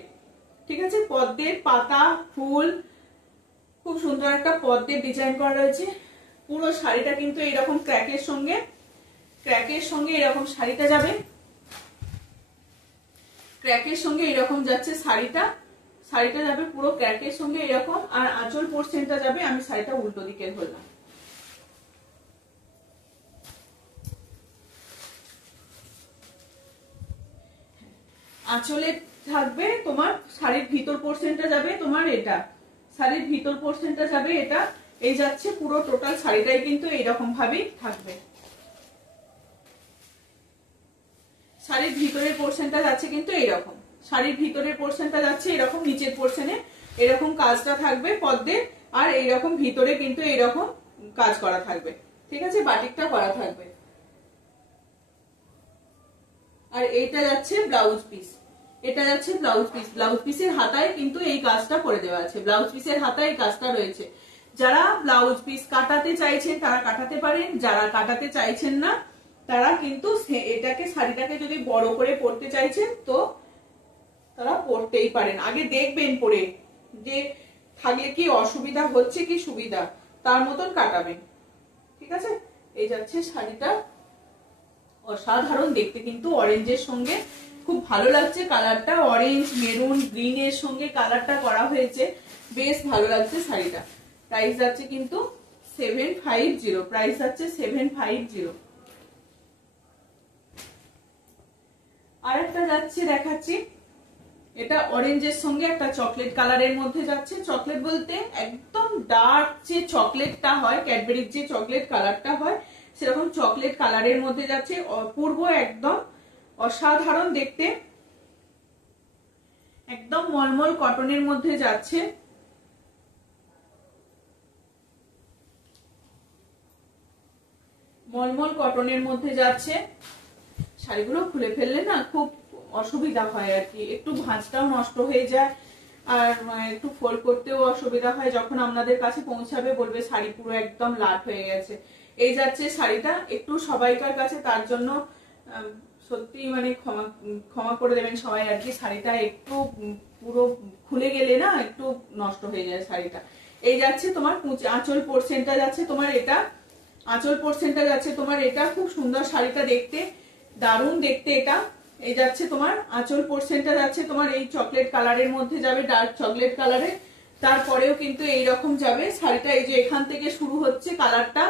ঠিক আছে। পদ্মের পাতা, ফুল, খুব সুন্দর একটা পদ্মের ডিজাইন করা রয়েছে। পুরো শাড়িটা কিন্তু এরকম ক্র্যাকের সঙ্গে এরকম শাড়িটা যাবে, ক্র্যাকের সঙ্গে এরকম যাচ্ছে শাড়িটা যাবে পুরো ক্র্যাকের সঙ্গে এরকম, আর আঁচল পোর্শনটা যাবে, আমি শাড়িটা উল্টো দিকে ধরলাম, আঁচলে থাকবে তোমার, শাড়ির ভিতর পোর্শনটা যাবে তোমার, এটা শাড়ির ভিতর পোর্শনটা যাবে, এটা এই যাচ্ছে পুরো টোটাল শাড়িটাই কিন্তু এইরকম ভাবেই থাকবে। শাড়ির ভিতরের পোর্শনটা যাচ্ছে কিন্তু এইরকম, শাড়ির ভিতরের পোর্শনটা যাচ্ছে এরকম, নিচের পোর্শনে এরকম কাজটা থাকবে পদ্মের, আর এইরকম ভিতরে কিন্তু এইরকম কাজ করা থাকবে, ঠিক আছে, বাটিকটা করা থাকবে। আর এইটা যাচ্ছে ব্লাউজ পিস, এটা যাচ্ছে ব্লাউজ পিস। ব্লাউজ পিসের হাতায় কিন্তু এই কাজটা করে দেওয়া আছে, ব্লাউজ পিসের হাতায় এই কাজটা রয়েছে। যারা ব্লাউজ পিস কাটাতে চাইছেন তারা কাটাতে পারেন, যারা কাটাতে চাইছেন না তারা কিন্তু এটাকে, শাড়িটাকে যদি বড় করে পরতে চাইছেন তো তারা পরতেই পারেন। আগে দেখবেন পরে যে থাকলে কি অসুবিধা হচ্ছে কি সুবিধা, তার মতন কাটাবেন, ঠিক আছে। এই যাচ্ছে শাড়িটা, অসাধারণ দেখতে কিন্তু, অরেঞ্জের সঙ্গে খুব ভালো লাগছে কালারটা, অরেঞ্জ, মেরুন, গ্রিন এর সঙ্গে কালারটা করা হয়েছে, বেশ ভালো লাগছে শাড়িটা। প্রাইস যাচ্ছে কিন্তু 750, প্রাইস যাচ্ছে 750। আর একটা যাচ্ছে দেখাচ্ছি, এটা অরেঞ্জের সঙ্গে একটা চকলেট কালারের মধ্যে যাচ্ছে। চকলেট বলতে একদম ডার্ক যে চকলেটটা হয়, ক্যাডবেরির যে চকলেট কালারটা হয় সেরকম চকলেট কালারের মধ্যে যাচ্ছে, অপূর্ব একদম অসাধারণ দেখতে, একদম মলমল কটনের মধ্যে যাচ্ছে। মলমল কটনের মধ্যে যাচ্ছে। শাড়িগুলো খুলে ফেললে না খুব অসুবিধা হয় আর কি, একটু ভাঁজটাও নষ্ট হয়ে যায় আর একটু ফোল্ড করতেও অসুবিধা হয়। যখন আপনাদের কাছে পৌঁছাবে বলবে শাড়ি পুরো একদম লাট হয়ে গেছে। এই যাচ্ছে শাড়িটা, একটু সবাইকার কাছে তার জন্য সত্যি মানে ক্ষমা করে দেবেন সবাই আর কি। শাড়িটা একটু পুরো খুলে গেলে না একটু নষ্ট হয়ে যায় শাড়িটা। এই যাচ্ছে তোমার আঁচল পোর্শনটা যাচ্ছে তোমার এটা, আঁচল পোর্শনটা যাচ্ছে তোমার এটা, খুব সুন্দর শাড়িটা দেখতে, দারুণ দেখতে এটা। এই যাচ্ছে তোমার আঁচল পোর্শনটা যাচ্ছে তোমার এই চকলেট কালারের মধ্যে যাবে, ডার্ক চকলেট কালারে। তারপরেও কিন্তু এইরকম যাবে শাড়িটা, এই যে এখান থেকে শুরু হচ্ছে কালারটা,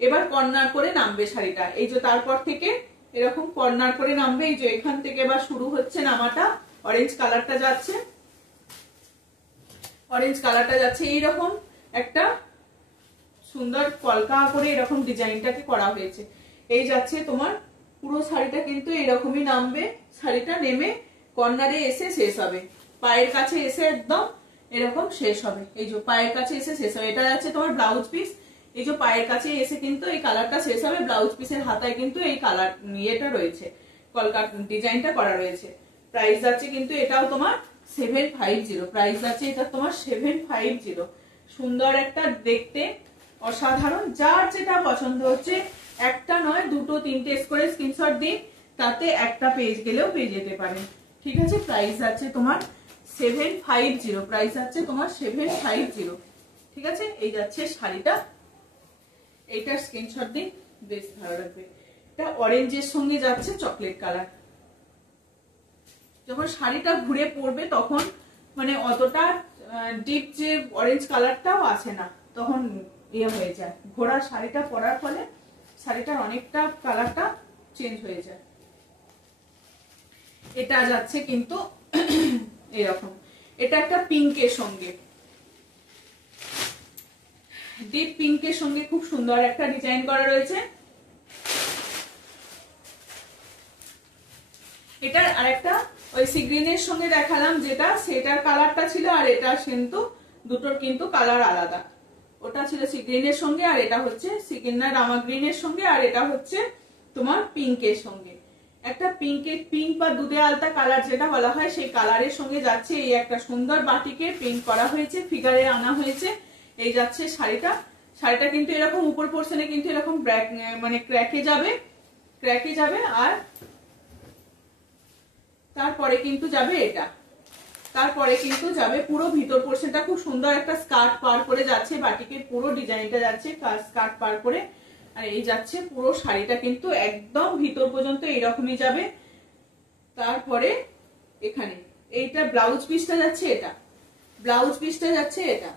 এবার কর্নার করে নামবে শাড়িটা, এই যে তারপর থেকে এরকম কর্নার করে নামবে, এই যে এখান থেকে এবার শুরু হচ্ছে নামাটা। অরেঞ্জ কালারটা যাচ্ছে, অরেঞ্জ কালারটা যাচ্ছে, এইরকম একটা সুন্দর কলকা করে এরকম ডিজাইনটাকে করা হয়েছে। এই যাচ্ছে তোমার পুরো শাড়িটা কিন্তু এরকমই নামবে, শাড়িটা নেমে কর্নারে এসে শেষ হবে, পায়ের কাছে এসে একদম এরকম শেষ হবে, এই যে পায়ের কাছে এসে শেষ হবে। এটা যাচ্ছে তোমার ব্লাউজ পিস, এই যে পায়ের কাছে এসে কিন্তু এই কালারটা শেষ হবে। ব্লাউজ পিসের হাতায় কিন্তু এই কালার ইয়েটা রয়েছে, কলকা ডিজাইনটা করা রয়েছে। প্রাইস যাচ্ছে কিন্তু এটাও তোমার 750, প্রাইস যাচ্ছে এটা তোমার 750। সুন্দর একটা দেখতে, অসাধারণ। যার যেটা পছন্দ হচ্ছে, একটা নয় দুটো তিনটে করে স্ক্রিনশট দিন, তাতে একটা পেজ গেলেও পেয়ে যেতে পারে, ঠিক আছে। প্রাইস যাচ্ছে তোমার 750, প্রাইস যাচ্ছে তোমার 750, ঠিক আছে। এই যাচ্ছে শাড়িটা, এইটার স্ক্রিনশট দিন, বেশ ভালো লাগবে। এটা অরেঞ্জের সঙ্গে যাচ্ছে চকলেট কালার। যখন শাড়িটা ঘুরে পড়বে তখন মানে অতটা ডিপ যে অরেঞ্জ কালারটাও আসে না, তখন ইয়ে হয়ে যায়, ঘোড়ার শাড়িটা পরার ফলে শাড়িটার অনেকটা কালারটা চেঞ্জ হয়ে যায়। এটা যাচ্ছে কিন্তু এরকম, এটা একটা পিঙ্কের সঙ্গে, ডিপ পিঙ্কের সঙ্গে খুব সুন্দর একটা ডিজাইন করা রয়েছে। এটার আরেকটা ওই সি গ্রিনের সঙ্গে দেখালাম যেটা, সেটার কালারটা ছিল, আর এটা কিন্তু দুটোর কিন্তু কালার আলাদা। ওটা ছিল সি গ্রিনের সঙ্গে, আর এটা হচ্ছে সি গ্রিন রামা গ্রিনের সঙ্গে, আর এটা হচ্ছে তোমার পিঙ্কের সঙ্গে। একটা পিঙ্ক বা দুধে আলতা কালার যেটা বলা হয়, সেই কালারের সঙ্গে যাচ্ছে এই একটা সুন্দর বাটিকে প্রিন্ট করা হয়েছে, ফিগারে আনা হয়েছে। এই যাচ্ছে শাড়িটা, শাড়িটা কিন্তু এরকম উপর পোর্শনে কিন্তু এরকম মানে ক্র্যাকে যাবে, আর তারপরে কিন্তু যাবে এটা, তারপরে কিন্তু যাবে পুরো ভিতর পোর্শনটা খুব সুন্দর একটা স্কার্ট পার করে যাচ্ছে, বাটিকের পুরো ডিজাইনটা যাচ্ছে স্কার্ট পার করে। আর এই যাচ্ছে পুরো শাড়িটা কিন্তু একদম ভিতর পর্যন্ত এইরকমই যাবে। তারপরে এখানে এইটা ব্লাউজ পিসটা যাচ্ছে, এটা ব্লাউজ পিসটা যাচ্ছে, এটা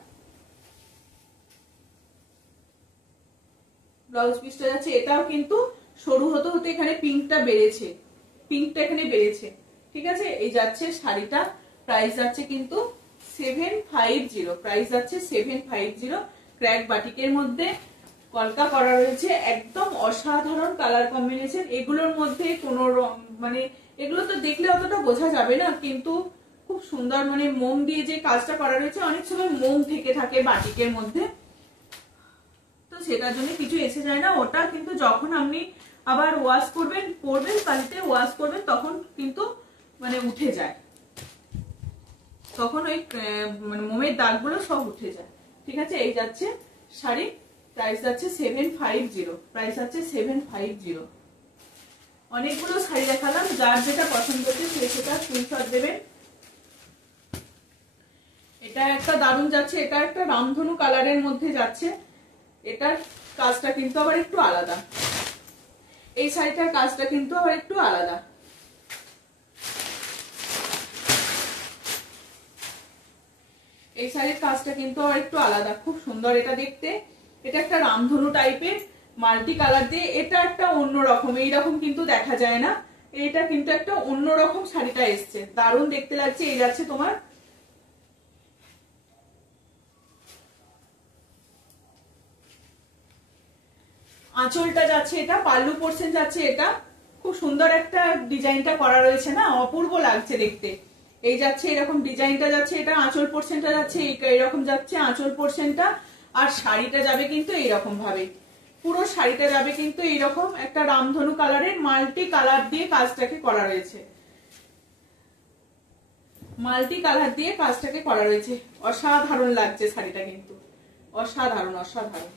ব্লাউজ পিসটা যাচ্ছে। এটাও কিন্তু সরু হতে হতে এখানে পিঙ্কটা বেড়েছে, পিঙ্কটা এখানে বেড়েছে, ঠিক আছে। এই যাচ্ছে শাড়িটা, প্রাইস যাচ্ছে কিন্তু 750, প্রাইস যাচ্ছে 750। ক্র্যাক বাটিকের মধ্যে কলকা করা রয়েছে, একদম অসাধারণ কালার কম্বিনেশন। এগুলোর মধ্যে কোনো মানে এগুলো তো দেখলে অতটা বোঝা যাবে না, কিন্তু খুব সুন্দর মানে মোম দিয়ে যে কাজটা করা রয়েছে, অনেক সময় মোম থেকে থাকে বাটিকের মধ্যে, তো সেটার জন্য কিছু এসে যায় না। ওটা কিন্তু যখন আপনি আবার ওয়াশ করবেন, পানিতে ওয়াশ করবেন, তখন কিন্তু মানে উঠে যায়, তখন ওই মানে মোমের দাগগুলো সব উঠে যায়, ঠিক আছে। এই যাচ্ছে শাড়ি, প্রাইস যাচ্ছে 750, প্রাইস যাচ্ছে 750। অনেকগুলো শাড়ি দেখালাম, যার যেটা পছন্দ হচ্ছে সেটা স্ক্রিনশট দেবেন। এটা একটা দারুণ যাচ্ছে, এটা একটা রামধনু কালারের মধ্যে যাচ্ছে। এটার কাজটা কিন্তু আবার একটু আলাদা, এই শাড়িটার কাজটা কিন্তু আবার একটু আলাদা। এই শাড়ির কাজটা কিন্তু একটু আলাদা, খুব সুন্দর এটা দেখতে। এটা একটা রামধনু টাইপের মাল্টি কালার দিয়ে, এটা একটা অন্যরকম, এইরকম কিন্তু দেখা যায় না। এটা কিন্তু একটা অন্যরকম শাড়িটা এসছে, দারুণ দেখতে লাগছে। এই যাচ্ছে তোমার আঁচলটা যাচ্ছে, এটা পাল্লু পোর্শন যাচ্ছে, এটা খুব সুন্দর একটা ডিজাইনটা করা রয়েছে না, অপূর্ব লাগছে দেখতে। এই যাচ্ছে এরকম ডিজাইনটা যাচ্ছে, এটা আঁচল পোর্শনটা যাচ্ছে এইরকম যাচ্ছে আঁচল পোর্শনটা। আর শাড়িটা যাবে কিন্তু এইরকম ভাবে, পুরো শাড়িটা যাবে কিন্তু এইরকম একটা রামধনু কালারের মাল্টি কালার দিয়ে কাজটাকে করা রয়েছে, মাল্টি কালার দিয়ে কাজটাকে করা রয়েছে। অসাধারণ লাগছে শাড়িটা কিন্তু, অসাধারণ অসাধারণ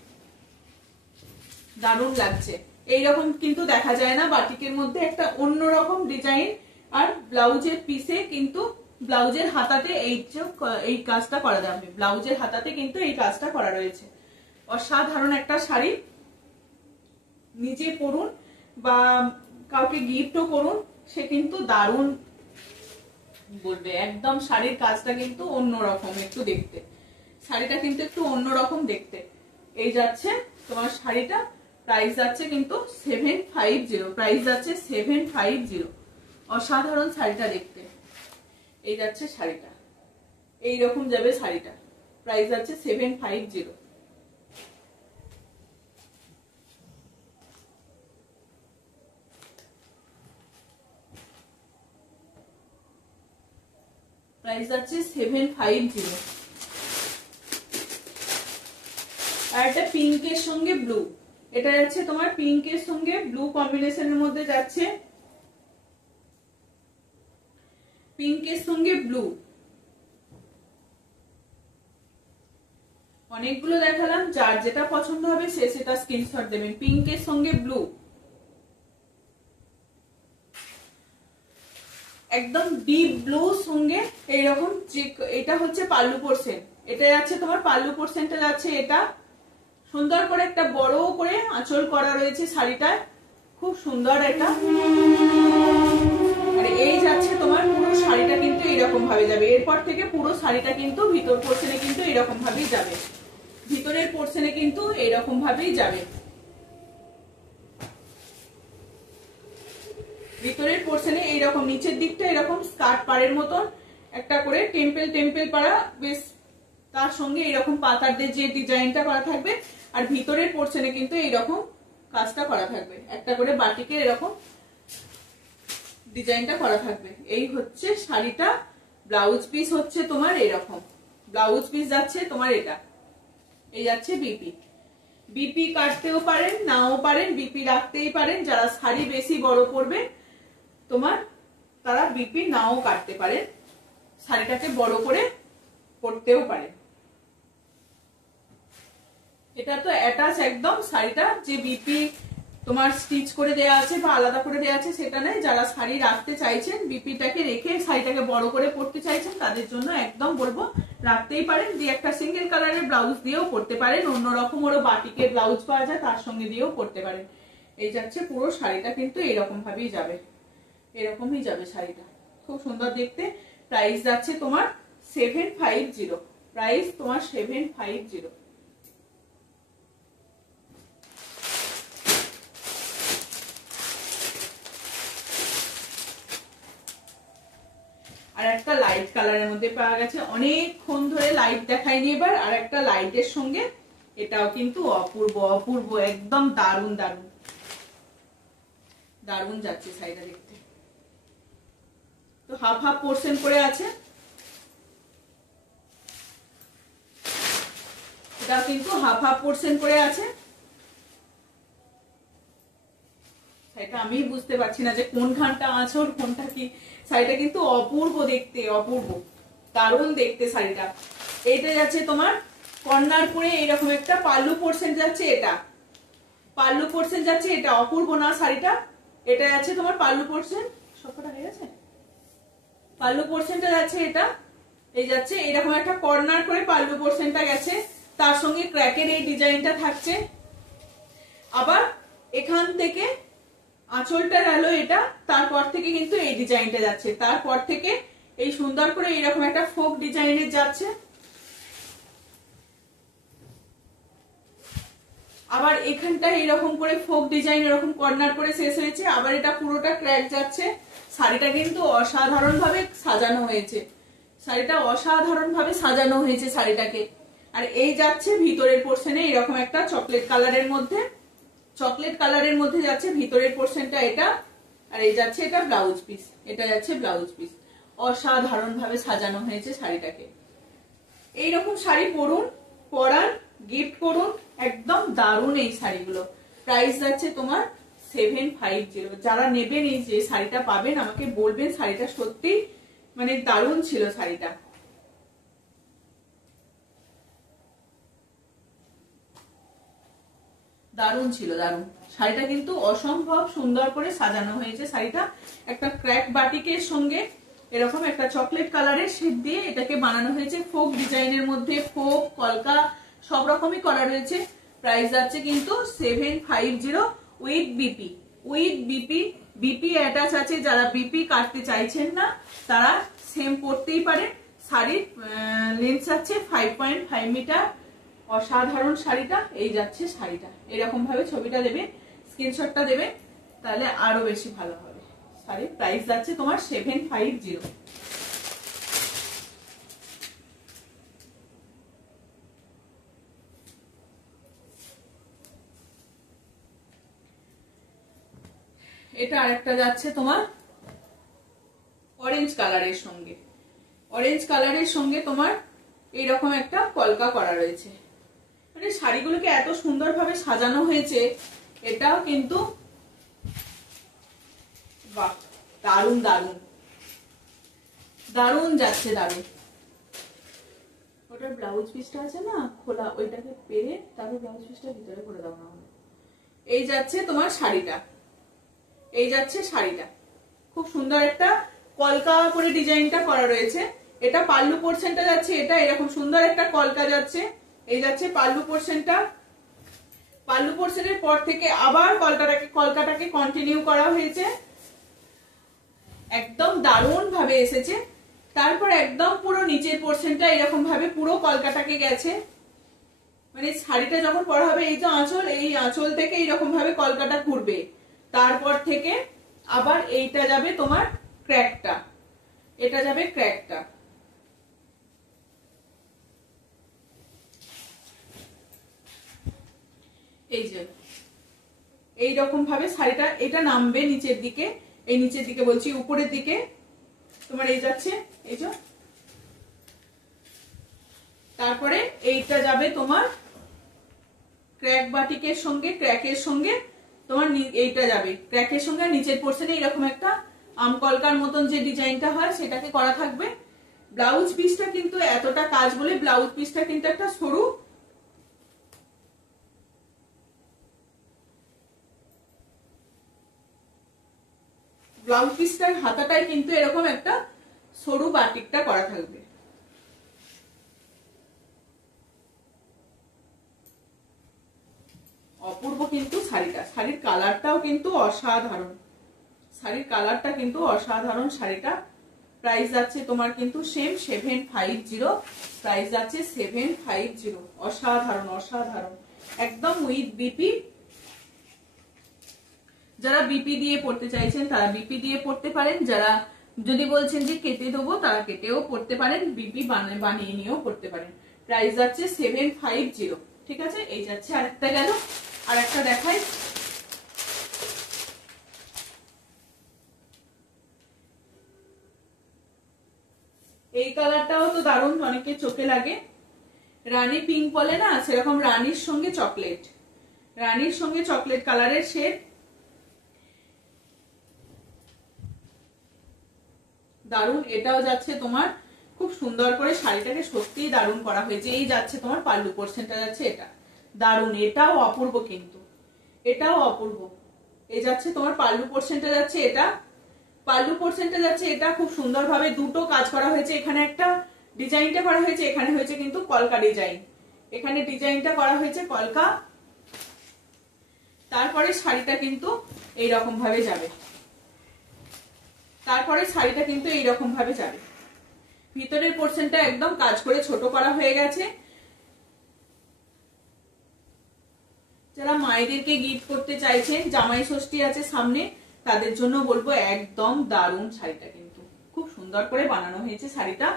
দারুণ লাগছে। এইরকম কিন্তু দেখা যায় না বাটিকের মধ্যে, একটা অন্যরকম ডিজাইন। আর ব্লাউজের পিসে কিন্তু ব্লাউজের হাতাতে এই কাজটা করা যাবে, ব্লাউজের হাতাতে কিন্তু এই কাজটা করা রয়েছে। অসাধারণ একটা শাড়ি, নিজে পরুন বা কাউকে গিফটও করুন, সে কিন্তু দারুণ বলবে। একদম শাড়ির কাজটা কিন্তু অন্যরকম একটু দেখতে, শাড়িটা কিন্তু একটু অন্যরকম দেখতে। এই যাচ্ছে তোমার শাড়িটা, প্রাইস যাচ্ছে কিন্তু 750, প্রাইস যাচ্ছে 750। অসাধারণ শাড়িটা দেখতে। এই যাচ্ছে শাড়িটা, এইরকম যাবে শাড়িটা, প্রাইস যাচ্ছে 750। প্রাইস যাচ্ছে 750। আর একটা পিঙ্কের সঙ্গে ব্লু, এটা যাচ্ছে তোমার পিঙ্কের সঙ্গে ব্লু কম্বিনেশনের মধ্যে যাচ্ছে, পিঙ্কের সঙ্গে ব্লু। অনেকগুলো দেখালাম, যার যেটা পছন্দ হবে সে সেটা স্ক্রিনশট দেবেন। পিঙ্কের সঙ্গে ব্লু, একদম ডিপ ব্লু সঙ্গে এইরকম, এটা হচ্ছে পাল্লু পোর্শন, এটা যাচ্ছে তোমার পাল্লু পোর্শনটা যাচ্ছে, এটা সুন্দর করে একটা বড় করে আঁচল করা রয়েছে শাড়িটা, খুব সুন্দর এটা। আর এই যাচ্ছে তোমার পুরো শাড়িটা কিন্তু এরকম ভাবে যাবে, এরপর থেকে পুরো শাড়িটা কিন্তু ভিতর পোর্শনে কিন্তু এরকম ভাবেই যাবে, ভিতরের পোর্শনে কিন্তু এরকম ভাবেই যাবে, ভিতরের পোর্শনে এইরকম নিচের দিকটা এরকম স্কার্ট পাড়ের মতন একটা করে টেম্পল টেম্পল পাড়া, বেশ তার সঙ্গে এরকম পাতারদের যে ডিজাইনটা করা থাকবে। আর ভিতরের পোর্শনে কিন্তু এইরকম কাজটা করা থাকবে, একটা করে বাটিকে এরকম ডিজাইনটা করা থাকবে। এই হচ্ছে শাড়িটা। ব্লাউজ পিস হচ্ছে তোমার এরকম, ব্লাউজ পিস যাচ্ছে তোমার এটা, এই যাচ্ছে বিপি। বিপি কাটতেও পারেন, নাও পারেন, বিপি রাখতেই পারেন। যারা শাড়ি বেশি বড় পরবে তোমার, তারা বিপি নাও কাটতে পারেন, শাড়িটাকে বড় করে পরতেও পারেন। এটা তো অ্যাটাচ একদম শাড়িটা, যে বিপি তোমার স্টিচ করে দেয়া আছে বা আলাদা করে দেয়া আছে সেটা নেই। যারা শাড়ি রাখতে চাইছেন, বিপিটাকে রেখে শাড়িটাকে বড় করে পরতে চাইছেন, তাদের জন্য একদম বলবো রাখতেই পারেন। দিয়ে একটা সিঙ্গেল কালারের ব্লাউজ দিয়েও পরতে পারেন, অন্যরকম ওরও বাটিকের ব্লাউজ পাওয়া যায়, তার সঙ্গে দিয়েও পরতে পারেন। এই যাচ্ছে পুরো শাড়িটা কিন্তু এরকম ভাবেই যাবে, এরকমই যাবে শাড়িটা, খুব সুন্দর দেখতে। প্রাইস যাচ্ছে তোমার 750, প্রাইস তোমার 750। আর একটা লাইট কালারের মধ্যে পাওয়া গেছে, অনেকক্ষণ ধরে লাইট দেখায়নি এবার। আর একটা লাইটের সঙ্গে এটাও কিন্তু অপূর্ব অপূর্ব, একদম দারুণ দারুণ দারুণ যাচ্ছে শাড়িটা দেখতে। তো হাফ হাফ পোর্শন করে আছে, এটা কিন্তু হাফ হাফ পোর্শন করে আছে। শাড়িটা আমি বুঝতে পারছি না যে কোনখানটা আঁচল কোনটা কি, শাড়িটা কিন্তু অপূর্ব দেখতে, অপূর্ব দারুণ দেখতে শাড়িটা। এইটা যাচ্ছে তোমার কর্নার করে এইরকম একটা পাল্লু পোর্শন যাচ্ছে, এটা পাল্লু পোর্শন যাচ্ছে, এটা অপূর্ব না শাড়িটা। এটা যাচ্ছে তোমার পাল্লু পোর্শন, সবকটা হয়ে গেছে, পাল্লু পোর্শনটা যাচ্ছে এটা, এই যাচ্ছে এরকম একটা কর্নার করে পাল্লু পোর্শনটা গেছে, তার সঙ্গে ক্র্যাকের এই ডিজাইনটা থাকছে। আবার এখান থেকে আঁচলটা গেল এটা, তারপর থেকে কিন্তু এই ডিজাইনটা যাচ্ছে, তারপর থেকে এই সুন্দর করে এইরকম একটা ফোক ডিজাইনের যাচ্ছে। আবার এখানটা এরকম করে ফোক ডিজাইন এরকম কর্নার করে শেষ হয়েছে, আবার এটা পুরোটা ক্র্যাক যাচ্ছে। শাড়িটা কিন্তু অসাধারণ ভাবে সাজানো হয়েছে, শাড়িটা অসাধারণ ভাবে সাজানো হয়েছে শাড়িটাকে। আর এই যাচ্ছে ভিতরের পোর্শনে এরকম একটা চকলেট কালারের মধ্যে যাচ্ছে ভিতরের পোর্শনটা এটা। আর এই যাচ্ছে এটা ব্লাউজ পিস, এটা যাচ্ছে ব্লাউজ পিস। অসাধারণ ভাবে সাজানো হয়েছে শাড়িটাকে। এইরকম শাড়ি পরান, গিফট করুন, একদম দারুণ এই শাড়িগুলো। প্রাইস যাচ্ছে তোমার 750। যারা নেবেন এই যে শাড়িটা পাবেন, আমাকে বলবেন শাড়িটা সত্যি মানে দারুণ ছিল শাড়িটা। দারুণ ছিল, দারুণ। শাড়িটা কিন্তু অসম্ভব সুন্দর করে সাজানো হয়েছে শাড়িটা। একটা ক্র্যাক বাটিকের সঙ্গে এরকম একটা চকলেট কালারের শেড দিয়ে এটাকে বানানো হয়েছে। ফোক ডিজাইনের মধ্যে ফোক কলকা সব রকমই করা রয়েছে। প্রাইস যাচ্ছে কিন্তু 750 উইথ বিপি অ্যাটাচ আছে। যারা বিপি কাটতে চাইছেন না তারা সেম পরতেই পারে। শাড়ির লেন্থ আছে 5.5 মিটার। অসাধারণ শাড়িটা। এই যাচ্ছে শাড়িটা, এরকম ভাবে ছবিটা দেবে, স্ক্রিনশটটা দেবে, তাহলে আরো বেশি ভালো হবে। শাড়ির প্রাইস যাচ্ছে তোমার 750। এটা আরেকটা যাচ্ছে তোমার অরেঞ্জ কালারের সঙ্গে তোমার এইরকম একটা কলকা করা রয়েছে। মানে শাড়িগুলোকে এত সুন্দরভাবে সাজানো হয়েছে, এটাও কিন্তু বাহ দারুণ দারুণ দারুণ যাচ্ছে, দারুণ। ওটার ব্লাউজ পিসটা আছে না খোলা, ওইটাকে পেরে তারপর ব্লাউজ পিসটা ভিতরে করে দাও না। এই যাচ্ছে তোমার শাড়িটা, এই যাচ্ছে শাড়িটা। খুব সুন্দর একটা কলকা করে ডিজাইনটা করা রয়েছে। এটা পাল্লু পোর্শনটা যাচ্ছে, এটা এরকম সুন্দর একটা কলকা যাচ্ছে। এই যাচ্ছে পাল্লু পোর্শনটা। পাল্লু পোর্শনের পর থেকে আবার কলকাটাকে কন্টিনিউ করা হয়েছে, একদম দারুণ ভাবে এসেছে। তারপর একদম পুরো নিচের পোর্শনটা এরকম ভাবে পুরো কলকাটাকে গেছে। মানে শাড়িটা যখন পরা হবে, এই যে আঁচল, এই আঁচল থেকে এইরকম ভাবে কলকাটা ঘুরবে। তারপর থেকে আবার এইটা যাবে তোমার ক্র্যাকটা, এটা যাবে ক্র্যাকটা। এই যে এইরকম ভাবে শাড়িটা এটা নামবে নিচের দিকে, এই নিচের দিকে বলছি উপরের দিকে তোমার এই যাচ্ছে, এই যে। তারপরে এইটা যাবে তোমার ক্র্যাক বাটিকের সঙ্গে, ক্র্যাকের সঙ্গে তোমার এইটা যাবে ক্র্যাকের সঙ্গে। নিচের পোর্শনে এরকম একটা আমকলকার মতন যে ডিজাইনটা হয় সেটাকে করা থাকবে। ব্লাউজ পিসটা কিন্তু এতটা কাজ বলে ব্লাউজ পিসটা কিন্তু একটা সরু, ব্লাউজ পিসটার হাতাটাই কিন্তু এরকম একটা সরু বাটিকটা করা থাকবে। অপূর্ব কিন্তু শাড়িটা, শাড়ির কালারটাও কিন্তু অসাধারণ, শাড়ির কালারটা কিন্তু অসাধারণ। শাড়িটা প্রাইস যাচ্ছে তোমার কিন্তু সেম 750, প্রাইস যাচ্ছে 750। অসাধারণ অসাধারণ, একদম উইথ বিপি। যারা বিপি দিয়ে পড়তে চাইছেন তারা বিপি দিয়ে পড়তে পারেন, যারা যদি বলছেন যে কেটে দেবো তারা কেটেও পড়তে পারেন, বিপি বানিয়ে নিয়েও পড়তে পারেন। প্রাইস যাচ্ছে 750। ঠিক আছে, এই যাচ্ছে আরেকটা গেল, আরেকটা দেখাই। এই কালারটাও তো দারুণ, অনেকে চোখে লাগে। রানী পিঙ্ক বলে না, সেরকম রানীর সঙ্গে চকলেট, রানীর সঙ্গে চকলেট কালারের শেড। দারুণ, এটাও যাচ্ছে তোমার খুব সুন্দর করে শাড়িটাকে সত্যিই দারুণ করা হয়েছে। এই যাচ্ছে তোমার পাল্লু পোর্শনটা যাচ্ছে এটা, দারুণ, এটাও অপূর্ব কিন্তু, এটাও অপূর্ব। এই যাচ্ছে তোমার পাল্লু পোর্শনটা যাচ্ছে এটা, পাল্লু পোর্শনটা যাচ্ছে এটা। খুব সুন্দর ভাবে দুটো কাজ করা হয়েছে। এখানে একটা ডিজাইনটা করা হয়েছে, এখানে হয়েছে কিন্তু কলকা ডিজাইন, এখানে ডিজাইনটা করা হয়েছে কলকা। তারপরে শাড়িটা কিন্তু এইরকম ভাবে যাবে, তারপরে শাড়িটা কিন্তু এইরকম ভাবে যাবে। ভিতরের পোর্শনটা একদম কাজ করে ছোট করা হয়ে গেছে। যারা মায়েদেরকে গিফট করতে চাইছেন, জামাই ষষ্ঠী আছে সামনে, তাদের জন্য বলবো একদম দারুণ শাড়িটা, কিন্তু খুব সুন্দর করে বানানো হয়েছে শাড়িটা,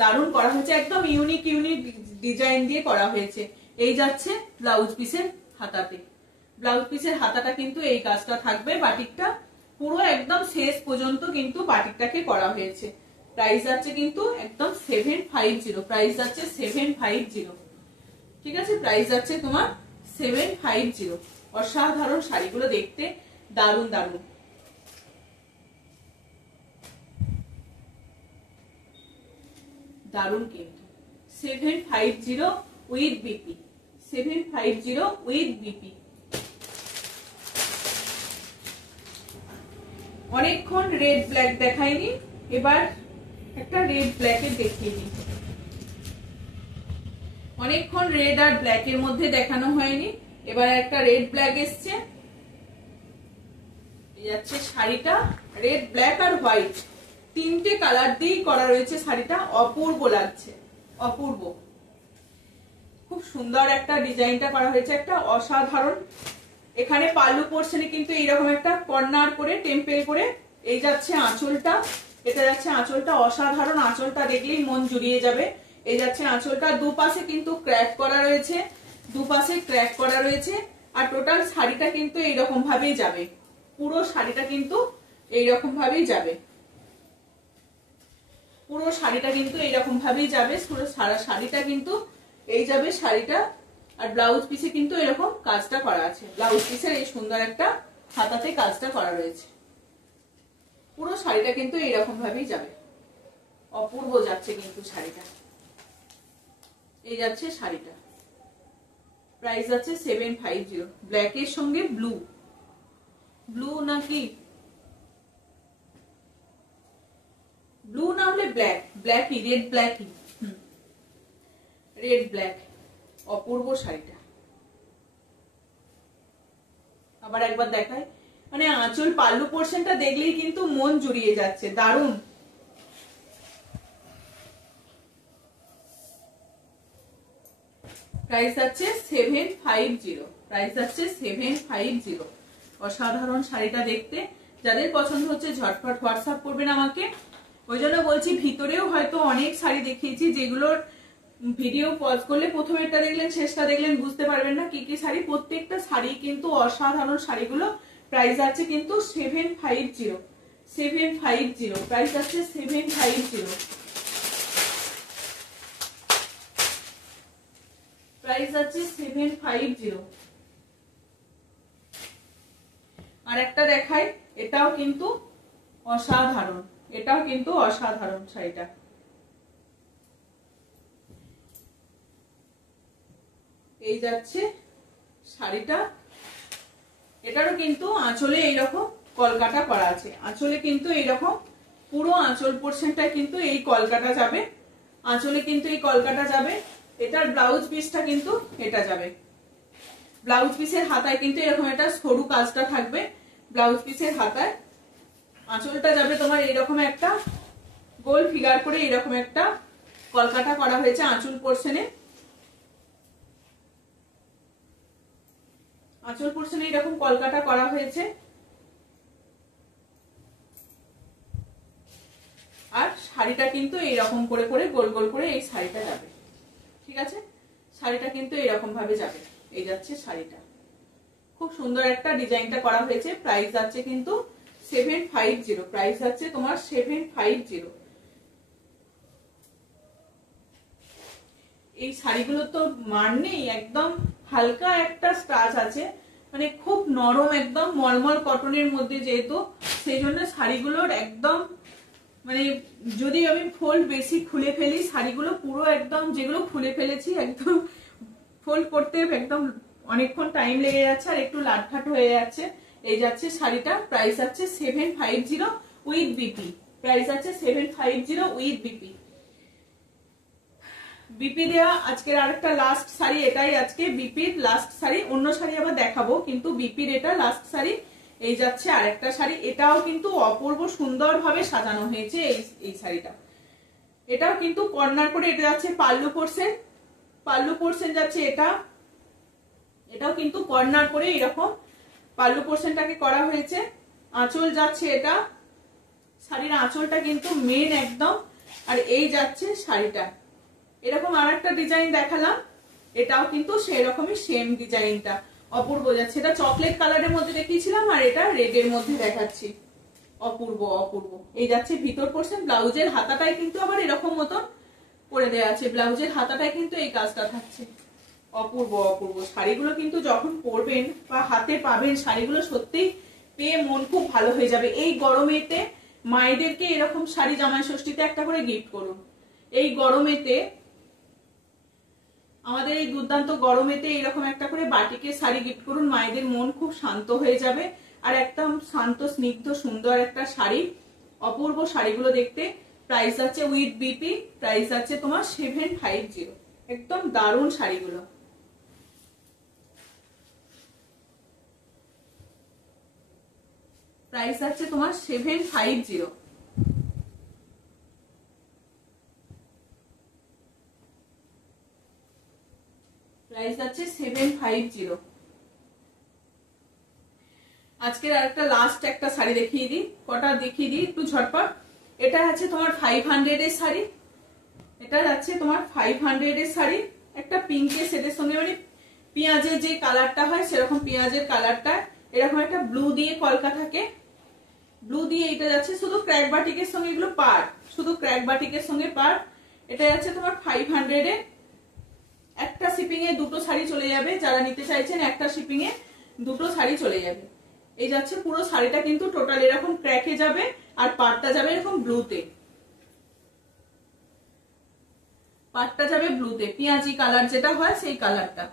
দারুণ করা হয়েছে, একদম ইউনিক ইউনিক ডিজাইন দিয়ে করা হয়েছে। এই যাচ্ছে ব্লাউজ পিসের হাতাতে, ব্লাউজ পিসের হাতাটা কিন্তু এই কাজটা থাকবে, বাটিকটা পুরো একদম শেষ পর্যন্ত কিন্তু বাটিকটাকে করা হয়েছে। প্রাইস যাচ্ছে কিন্তু একদম 750, প্রাইস যাচ্ছে 750, ঠিক আছে, প্রাইস যাচ্ছে তোমার 750। অসাধারণ শাড়িগুলো দেখতে দারুণ দারুণ। দারুণ কিন্তু 750 উইথ বিপি, 750 উইথ বিপি। অনেকক্ষণ রেড ব্ল্যাক দেখাইনি, এবার একটা রেড ব্ল্যাকের দেখিয়ে দিই। অনেকক্ষণ রেড আর ব্ল্যাক এর মধ্যে দেখানো হয়নি, এবার একটা রেড ব্ল্যাক এসছে। এই যাচ্ছে শাড়িটা, রেড ব্ল্যাক আর হোয়াইট তিনটে কালার দিয়েই করা রয়েছে শাড়িটা, অপূর্ব লাগছে, অপূর্ব, খুব সুন্দর একটা ডিজাইনটা করা হয়েছে, একটা অসাধারণ। এখানে পাল্লু পোর্শনে কিন্তু এইরকম একটা কর্নার করে টেম্পেল করে, এই যাচ্ছে আঁচলটা, এটা যাচ্ছে আঁচলটা, অসাধারণ, আঁচলটা দেখলেই মন জুড়িয়ে যাবে। এই যাচ্ছে আঁচলটা, দুপাশে কিন্তু ক্র্যাক করা রয়েছে, দুপাশে ক্র্যাক করা রয়েছে, আর টোটাল শাড়িটা কিন্তু এইরকম ভাবেই যাবে, পুরো শাড়িটা কিন্তু এইরকম ভাবেই যাবে, পুরো শাড়িটা কিন্তু এইরকম ভাবেই যাবে, পুরো সারা শাড়িটা কিন্তু এই যাবে শাড়িটা। আর ব্লাউজ পিসে কিন্তু এরকম কাজটা করা আছে, ব্লাউজ পিসের এই সুন্দর একটা হাতাতে কাজটা করা রয়েছে, পুরো শাড়িটা কিন্তু এইরকম ভাবেই যাবে, অপূর্ব যাচ্ছে কিন্তু শাড়িটা। এই যাচ্ছে শাড়িটা, প্রাইস আছে 750, ব্ল্যাকের সঙ্গে ব্লু, ব্লু নাকি ব্লু না হলে ব্ল্যাক, ব্ল্যাকই, রেড ব্ল্যাকই, রেড ব্ল্যাক, অপূর্ব শাড়িটা। আবার একবার দেখায়, মানে আঁচল পাল্লু পোর্শনটা দেখলেই কিন্তু মন জুড়িয়ে যাচ্ছে, দারুণ। প্রাইস আছে 750, প্রাইস আছে 750, অসাধারণ শাড়িটা দেখতে। যাদের পছন্দ হচ্ছে ঝটপট হোয়াটসঅ্যাপ করবেন আমাকে। ওই জন্য বলছি, ভিতরেও হয়তো অনেক শাড়ি দেখিয়েছি যেগুলোর ভিডিও পজ করলে প্রথমে এটা দেখলেন শেষটা দেখলেন বুঝতে পারবেন না কি কি শাড়ি, প্রত্যেকটা শাড়ি কিন্তু অসাধারণ শাড়িগুলো। প্রাইস আছে কিন্তু 750, 750, প্রাইস আছে 750, প্রাইস আছে 750। আর একটা দেখাই, এটাও কিন্তু অসাধারণ, এটাও কিন্তু অসাধারণ শাড়িটা। এই যাচ্ছে শাড়িটা, এটারও কিন্তু আঁচলে এইরকম কলকাটা করা আছে, আঁচলে কিন্তু এইরকম পুরো আঁচল পোর্শনটা কিন্তু এই কলকাটা যাবে, আঁচলে কিন্তু এই কলকাটা যাবে। এটার ব্লাউজ পিসটা কিন্তু এটা যাবে, ব্লাউজ পিসের হাতায় কিন্তু এরকম একটা সরু কাজটা থাকবে, ব্লাউজ পিসের হাতায়। আঁচলটা যাবে তোমার এইরকম একটা গোল ফিগার করে, এরকম একটা কলকাটা করা হয়েছে আঁচল পোর্শনে, আঁচল পোর্শনে এরকম কলকাটা করা হয়েছে। আর শাড়িটা কিন্তু এইরকম করে করে গোল গোল করে এই শাড়িটা যাবে, ঠিক আছে, শাড়িটা কিন্তু এরকম ভাবে যাবে। এই যাচ্ছে শাড়িটা, খুব সুন্দর একটা ডিজাইনটা করা হয়েছে। প্রাইস আছে কিন্তু 750, প্রাইস আছে তোমার 750। এই শাড়িগুলো তো মান নেই, একদম হালকা একটা স্টাচ আছে, মানে খুব নরম, একদম মলমল কটনের মধ্যে, যেহেতু সেই জন্য শাড়িগুলোর একদম মানে যদি আমি ফোল্ড বেশি খুলে ফেলি শাড়িগুলো পুরো একদম, যেগুলো খুলে ফেলেছি একদম ফোল্ড করতে একদম অনেকক্ষণ টাইম লেগে যাচ্ছে আর একটু লাটফাট হয়ে যাচ্ছে। এই যাচ্ছে শাড়িটা, প্রাইস আছে 750 উইথ বিপি, প্রাইস আছে 750 উইথ বিপি। বিপি দেওয়া আজকের আরেকটা লাস্ট শাড়ি, এটাই আজকে বিপির লাস্ট শাড়ি, অন্য শাড়ি আবার দেখাবো, কিন্তু বিপির এটা লাস্ট শাড়ি। এই যাচ্ছে আরেকটা শাড়ি, এটাও কিন্তু অপূর্ব সুন্দর ভাবে সাজানো হয়েছে এই শাড়িটা। এটাও কিন্তু কর্নার করে, এটা যাচ্ছে পাল্লু পোর্শন, পাল্লু পোর্শন যাচ্ছে এটা, এটাও কিন্তু কর্নার করে এরকম পাল্লু পোর্শনটাকে করা হয়েছে। আঁচল যাচ্ছে, এটা শাড়ির আঁচলটা কিন্তু মেন একদম। আর এই যাচ্ছে শাড়িটা। এরকম আর একটা ডিজাইন দেখালাম, এটাও কিন্তু সেরকমই সেম ডিজাইনটা অপূর্ব যাচ্ছে। এটা চকলেট কালারের মধ্যে দেখিয়েছিলাম, আর এটা রেডের মধ্যে দেখাচ্ছি। অপূর্ব অপূর্ব। এই যাচ্ছে ভিতর পোর্শন। ব্লাউজের হাতাটাই কিন্তু আবার এরকম মতন করে দেওয়া আছে, ব্লাউজের হাতাটাই কিন্তু এই কাজটা থাকছে। অপূর্ব অপূর্ব শাড়িগুলো কিন্তু যখন পরবেন বা হাতে পাবেন, শাড়িগুলো সত্যি পেয়ে মন খুব ভালো হয়ে যাবে। এই গরমেতে মায়েদেরকে এরকম শাড়ি জামাই ষষ্ঠীতে একটা করে গিফট করুন। এই গরমেতে, আমাদের এই দুর্দান্ত গরমেতে এরকম একটা করে বাটিকের শাড়ি গিফট করুন, মায়েদের মন খুব শান্ত হয়ে যাবে। আর একদম শান্ত স্নিগ্ধ সুন্দর একটা শাড়ি, অপূর্ব শাড়িগুলো দেখতে। প্রাইস আছে উইথ বিপি, প্রাইস আছে তোমার 750। একদম দারুণ শাড়িগুলো। প্রাইস আছে তোমার 750। প্রাইস আছে 750। আজকের আরেকটা লাস্ট একটা শাড়ি দেখিয়ে দিই, কটা দেখিয়ে দিই একটু ঝটপট। এটা আছে তোমার 500 এর শাড়ি, এটা যাচ্ছে তোমার 500 এর শাড়ি। একটা পিঙ্কের সেটের সঙ্গে, মানে পেঁয়াজের যে কালারটা হয় সেরকম পেঁয়াজের কালারটা, এরকম একটা ব্লু দিয়ে কলকা থাকে, ব্লু দিয়ে এটা যাচ্ছে শুধু ক্র্যাক বাটিকের সঙ্গে, এগুলো পার্ট, শুধু ক্র্যাক বাটিকের সঙ্গে পার্ট। এটা যাচ্ছে তোমার 500 এ। একটা শিপিং এ দুটো শাড়ি চলে যাবে, যারা নিতে চাইছেন একটা শিপিং এ দুটো শাড়ি চলে যাবে। এই যাচ্ছে পুরো শাড়িটা কিন্তু টোটাল এরকম ক্র্যাকে যাবে, আর পাটটা যাবে এরকম ব্লুতে, পাটটা যাবে ব্লুতে, পেঁয়াজি কালার যেটা হয় সেই কালারটা।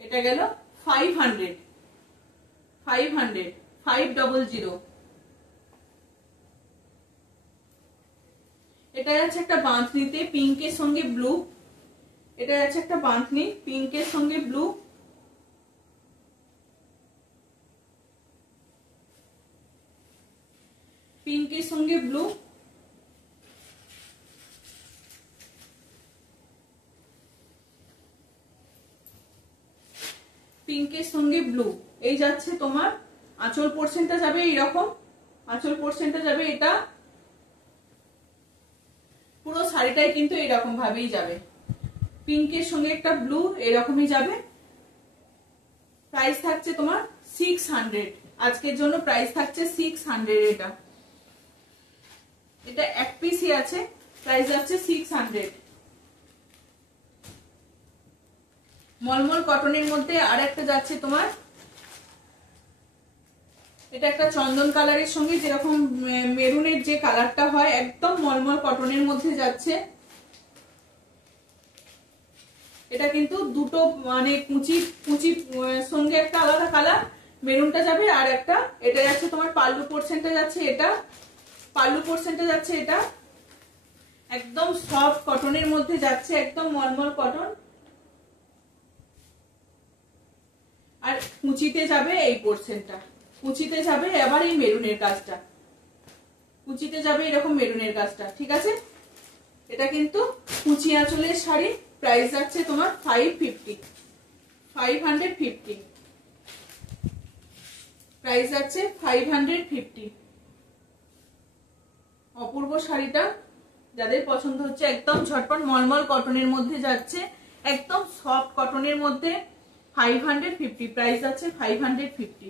এটা গেল 500, 500। এটা যাচ্ছে একটা বাঁধনিতে পিঙ্কের সঙ্গে ব্লু, এটা যাচ্ছে একটা বাঁধনি পিঙ্কের সঙ্গে ব্লু। পিঙ্কের সঙ্গে ব্লু। পিঙ্কের সঙ্গে ব্লু। এই যাচ্ছে তোমার আঁচল পোর্শনটা যাবে এইরকম, আঁচল পোর্শনটা যাবে এটা। পুরো শাড়িটাই কিন্তু এইরকম ভাবেই যাবে, পিঙ্কের সঙ্গে একটা ব্লু এরকমই যাবে। প্রাইস থাকছে তোমার 600, আজকের জন্য প্রাইস থাকছে 600। এটা এটা এক পিসই আছে, প্রাইস যাচ্ছে 600। মলমল কটনের মধ্যে আর একটা যাচ্ছে তোমার, এটা একটা চন্দন কালারের সঙ্গে যেরকম মেরুনের যে কালারটা হয়, একদম মলমল কটনের মধ্যে যাচ্ছে। এটা কিন্তু দুটো মানে কুচি কুচি সঙ্গে একটা আলাদা কালার, মেরুনটা যাবে আর একটা, এটা যাচ্ছে তোমার পাল্লু পোর্শনটা যাচ্ছে, এটা পাল্লু পোর্শনটা যাচ্ছে, এটা একদম সফট কটনের মধ্যে যাচ্ছে, একদম মলমল কটন। আর কুচিতে যাবে এই পোর্শনটা, কুচিতে যাবে আবার এই মেরুনের কাজটা, কুচিতে যাবে এরকম মেরুনের কাজটা, ঠিক আছে। এটা কিন্তু কুচি আঁচলের শাড়ি, প্রাইস যাচ্ছে তোমার 550, 550। প্রাইস যাচ্ছে 550। অপূর্ব শাড়িটা যাদের পছন্দ হচ্ছে, একদম ঝটপট মলমল কটনের মধ্যে যাচ্ছে, একদম সফট কটনের মধ্যে 550। প্রাইস আছে 550।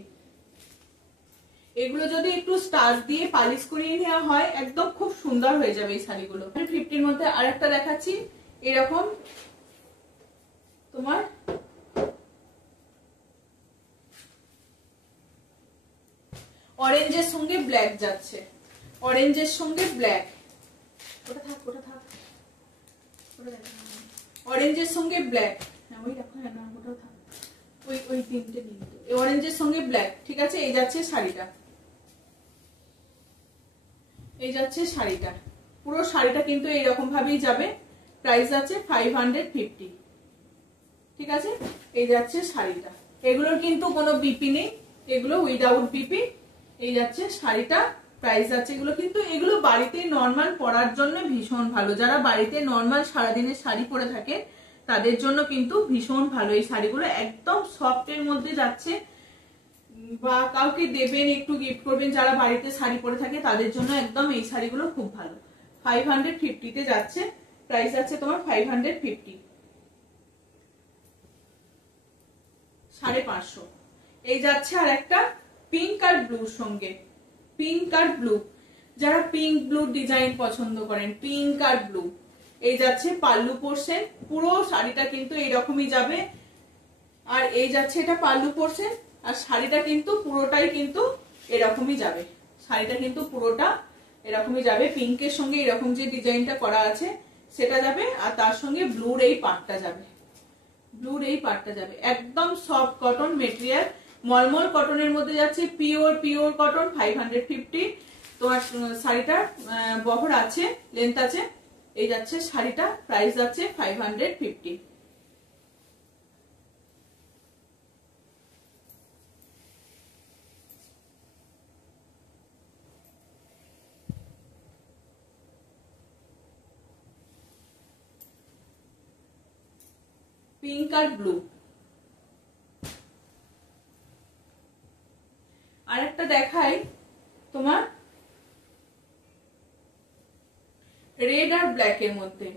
এগুলো যদি একটু স্টার্চ দিয়ে পালিশ করিয়ে নেওয়া হয়, একদম খুব সুন্দর হয়ে যাবে এই শাড়িগুলো। 50-র মধ্যে আরেকটা দেখাচ্ছি, এরকম তোমার অরেঞ্জের সঙ্গে ব্ল্যাক যাচ্ছে, অরেঞ্জের সঙ্গে ব্ল্যাক, ওটা থাক ওটা থাক, অরেঞ্জের সঙ্গে ব্ল্যাক, ওই রাখো না, ওটা থাক, ওই ওই তিনটে নিন, অরেঞ্জের সঙ্গে ব্ল্যাক, ঠিক আছে। এই যাচ্ছে শাড়িটা, এই যাচ্ছে শাড়িটা, পুরো শাড়িটা কিন্তু এইরকম ভাবেই যাবে। প্রাইস আছে 550, ঠিক আছে। এই যাচ্ছে শাড়িটা, এগুলোর কিন্তু কোনো বিপি নেই, এগুলো উইদাউট বিপি। এই যাচ্ছে শাড়িটা, প্রাইস আছে। এগুলো কিন্তু এগুলো বাড়িতে নর্মাল পরার জন্য ভীষণ ভালো, যারা বাড়িতে নর্মাল সারাদিনের শাড়ি পরে থাকে তাদের জন্য কিন্তু ভীষণ ভালো। এই শাড়িগুলো একদম সফটের মধ্যে যাচ্ছে, বা কাউকে দেবেন, একটু গিফট করবেন, যারা বাড়িতে শাড়ি পরে থাকে তাদের জন্য একদম এই শাড়িগুলো খুব ভালো। 550 তে যাচ্ছে, প্রাইস যাচ্ছে তোমার 550, 550। এই যাচ্ছে আর একটা পিঙ্ক আর ব্লুর সঙ্গে, পিঙ্ক আর ব্লু, যারা পিঙ্ক ব্লু ডিজাইন পছন্দ করেন, পিঙ্ক আর ব্লু। এই যাচ্ছে পাল্লু পোর্শন, পুরো শাড়িটা কিন্তু এইরকমই যাবে। আর এই যাচ্ছে এটা পাল্লু পোর্শন, আর শাড়িটা কিন্তু পুরোটাই কিন্তু এরকমই যাবে। শাড়িটা কিন্তু পুরোটা এরকমই যাবে, পিঙ্কের সঙ্গে এরকম যে ডিজাইনটা করা আছে সেটা যাবে, আর তার সঙ্গে ব্লুর এই পার্টটা যাবে, ব্লুর এই পার্টটা যাবে। একদম সফট কটন মেটেরিয়াল, মলমল কটনের মধ্যে যাচ্ছে, পিওর কটন। 550 তোমার শাড়িটার বহর আছে, লেন্থ আছে। এই যাচ্ছে শাড়িটা, প্রাইস যাচ্ছে 550। পিঙ্ক আর ব্লু। আর একটা দেখাই তোমার রেড আর ব্ল্যাক এর মধ্যে,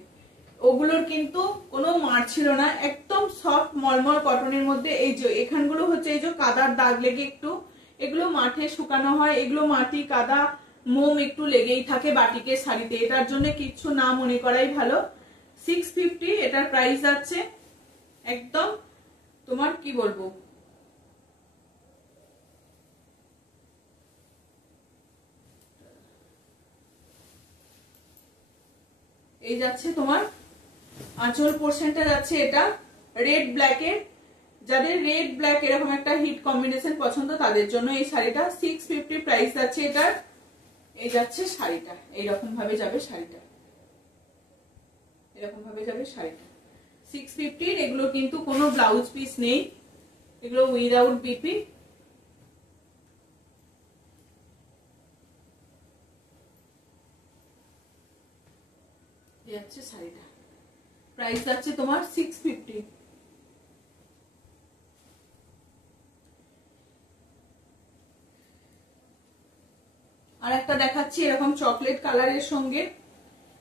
ওগুলোর কিন্তু কোনো মার ছিল না, একদম সফট মলমল কটনের মধ্যে। এই যে এখানগুলো হচ্ছে এই যে কাদার দাগ লেগে একটু, এগুলো মাঠে শুকানো হয়, এগুলো মাটি কাদা মোম একটু লেগেই থাকে বাটিকের শাড়িতে, এটার জন্য কিচ্ছু না মনে করাই ভালো। 650 এটার প্রাইস আছে, একদম তোমার কি বলবো, এই যাচ্ছে তোমার আঁচল পোর্শনটা যাচ্ছে এটা রেড ব্ল্যাক এর, যাদের রেড ব্ল্যাক এরকম একটা হিট কম্বিনেশন পছন্দ তাদের জন্য এই শাড়িটা। 650 প্রাইস আছে এটার। এই যাচ্ছে শাড়িটা, এইরকম ভাবে যাবে শাড়িটা, এরকম ভাবে যাবে শাড়িটা 650। এগুলো কিন্তু কোনো ব্লাউজ পিস নেই, এগুলো উইদাউট বিপি। যাচ্ছে শাড়িটা, প্রাইস যাচ্ছে তোমার 650। আর একটা দেখাচ্ছি এরকম চকলেট কালারের সঙ্গে,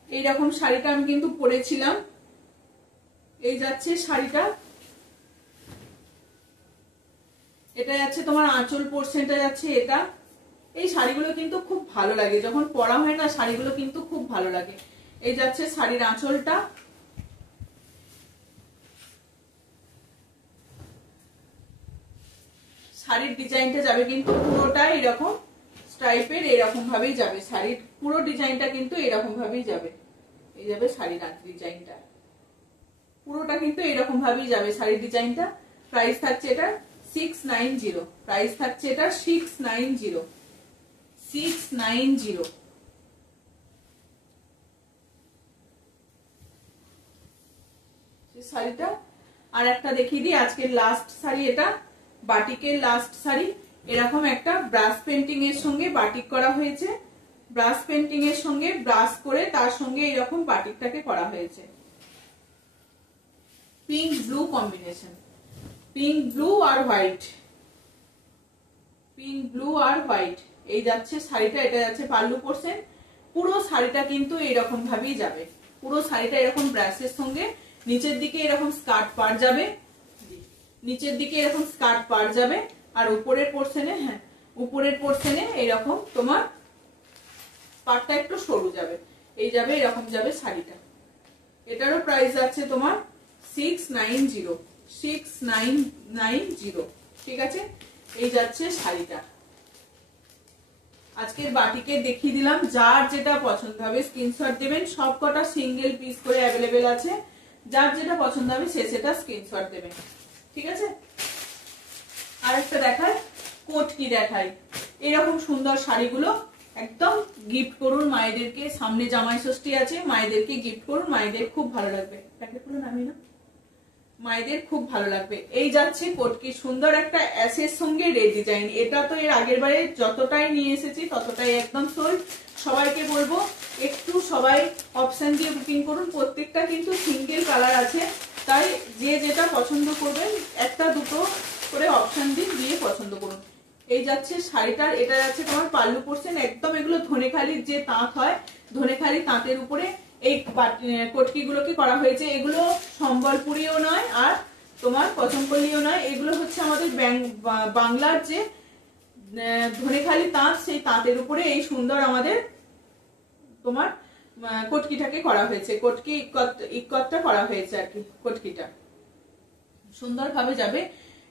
এইরকম শাড়িটা আমি কিন্তু পরেছিলাম। এই যাচ্ছে শাড়িটা, এটা যাচ্ছে তোমার আঁচল পোর্শনটা যাচ্ছে এটা। এই শাড়িগুলো কিন্তু খুব ভালো লাগে, যখন পরা হয় না শাড়িগুলো কিন্তু খুব ভালো লাগে। এই যাচ্ছে শাড়ির আঁচলটা, শাড়ির ডিজাইনটা যাবে কিন্তু পুরোটা এরকম স্ট্রাইপের, এরকম ভাবেই যাবে শাড়ির পুরো ডিজাইনটা, কিন্তু এরকম ভাবেই যাবে। এই যাবে শাড়ির ডিজাইনটা, পুরোটা কিন্তু এরকম ভাবেই যাবে শাড়ির ডিজাইনটা। প্রাইস থাকছে এটা 690, প্রাইস থাকছে এটা 690, 690। শাড়িটা আর একটা দেখিয়ে দিই, আজকের লাস্ট শাড়ি এটা, বাটিকের লাস্ট শাড়ি। এরকম একটা ব্রাশ পেন্টিং এর সঙ্গে বাটিক করা হয়েছে, ব্রাশ পেন্টিং এর সঙ্গে ব্রাশ করে তার সঙ্গে এরকম বাটিকটাকে করা হয়েছে। Pink blue combination, pink blue আর হোয়াইট, পিঙ্ক ব্লু আর হোয়াইট। এই যাচ্ছে শাড়িটা, এটা যাচ্ছে পাল্লু পোর্শন। পুরো শাড়িটা কিন্তু এরকম ভাবেই যাবে, পুরো শাড়িটা এরকম ব্রাশের সঙ্গে নিচের দিকে এরকম স্কার্ট পার যাবে, নিচের দিকে এরকম স্কার্ট পার যাবে, আর উপরের পোর্শনে, হ্যাঁ উপরের পোর্শনে এরকম তোমার পাটটা একটু সরু যাবে, এই যাবে এরকম যাবে শাড়িটা। এটারও প্রাইস আছে তোমার 690, 690, ঠিক আছে। এই যাচ্ছে শাড়িটা। আজকের বাটিকে দেখিয়ে দিলাম, যার যেটা পছন্দ হবে স্ক্রিনশট দেবেন, সবকটা সিঙ্গেল পিস করে অ্যাভেলেবেল আছে, যার যেটা পছন্দ হবে সে সেটা স্ক্রিনশট দেবেন, ঠিক আছে। আর একটা দেখায় কোট কি দেখাই, এরকম সুন্দর শাড়িগুলো একদম গিফট করুন মায়েদেরকে, সামনে জামাই ষষ্ঠী আছে, মায়েদেরকে গিফট করুন, মায়েদের খুব ভালো লাগবে। প্যাকেটগুলো নামিয়ে না, মায়েদের খুব ভালো লাগবে। এই যাচ্ছে কোটকি, সুন্দর একটা অ্যাশের সঙ্গে রেড ডিজাইন। এটা তো এর আগের বারে যতটাই নিয়ে এসেছি ততটাই একদম সোল্ড। সবাইকে বলবো একটু সবাই অপশন দিয়ে বুকিং করুন, প্রত্যেকটা কিন্তু সিঙ্গেল কালার আছে, তাই যে যেটা পছন্দ করবেন একটা দুটো করে অপশন দিয়ে পছন্দ করুন। এই যাচ্ছে শাড়িটার, এটা যাচ্ছে তোমার পাল্লু পোর্শন। একদম এগুলো ধনেখালির যে তাঁত হয়, ধনেখালি তাঁতের উপরে এই কটকি গুলোকে করা হয়েছে। এগুলো সম্বলপুরীও নয় আর তোমার কচমপল্লিও নয়, এগুলো হচ্ছে আমাদের বাংলার যে ধনেখালি তাঁত, সেই তাঁতের উপরে এই সুন্দর আমাদের তোমার কটকিটাকে করা হয়েছে, কটকি ইক্কতটা করা হয়েছে আর কি। কটকিটা সুন্দরভাবে যাবে,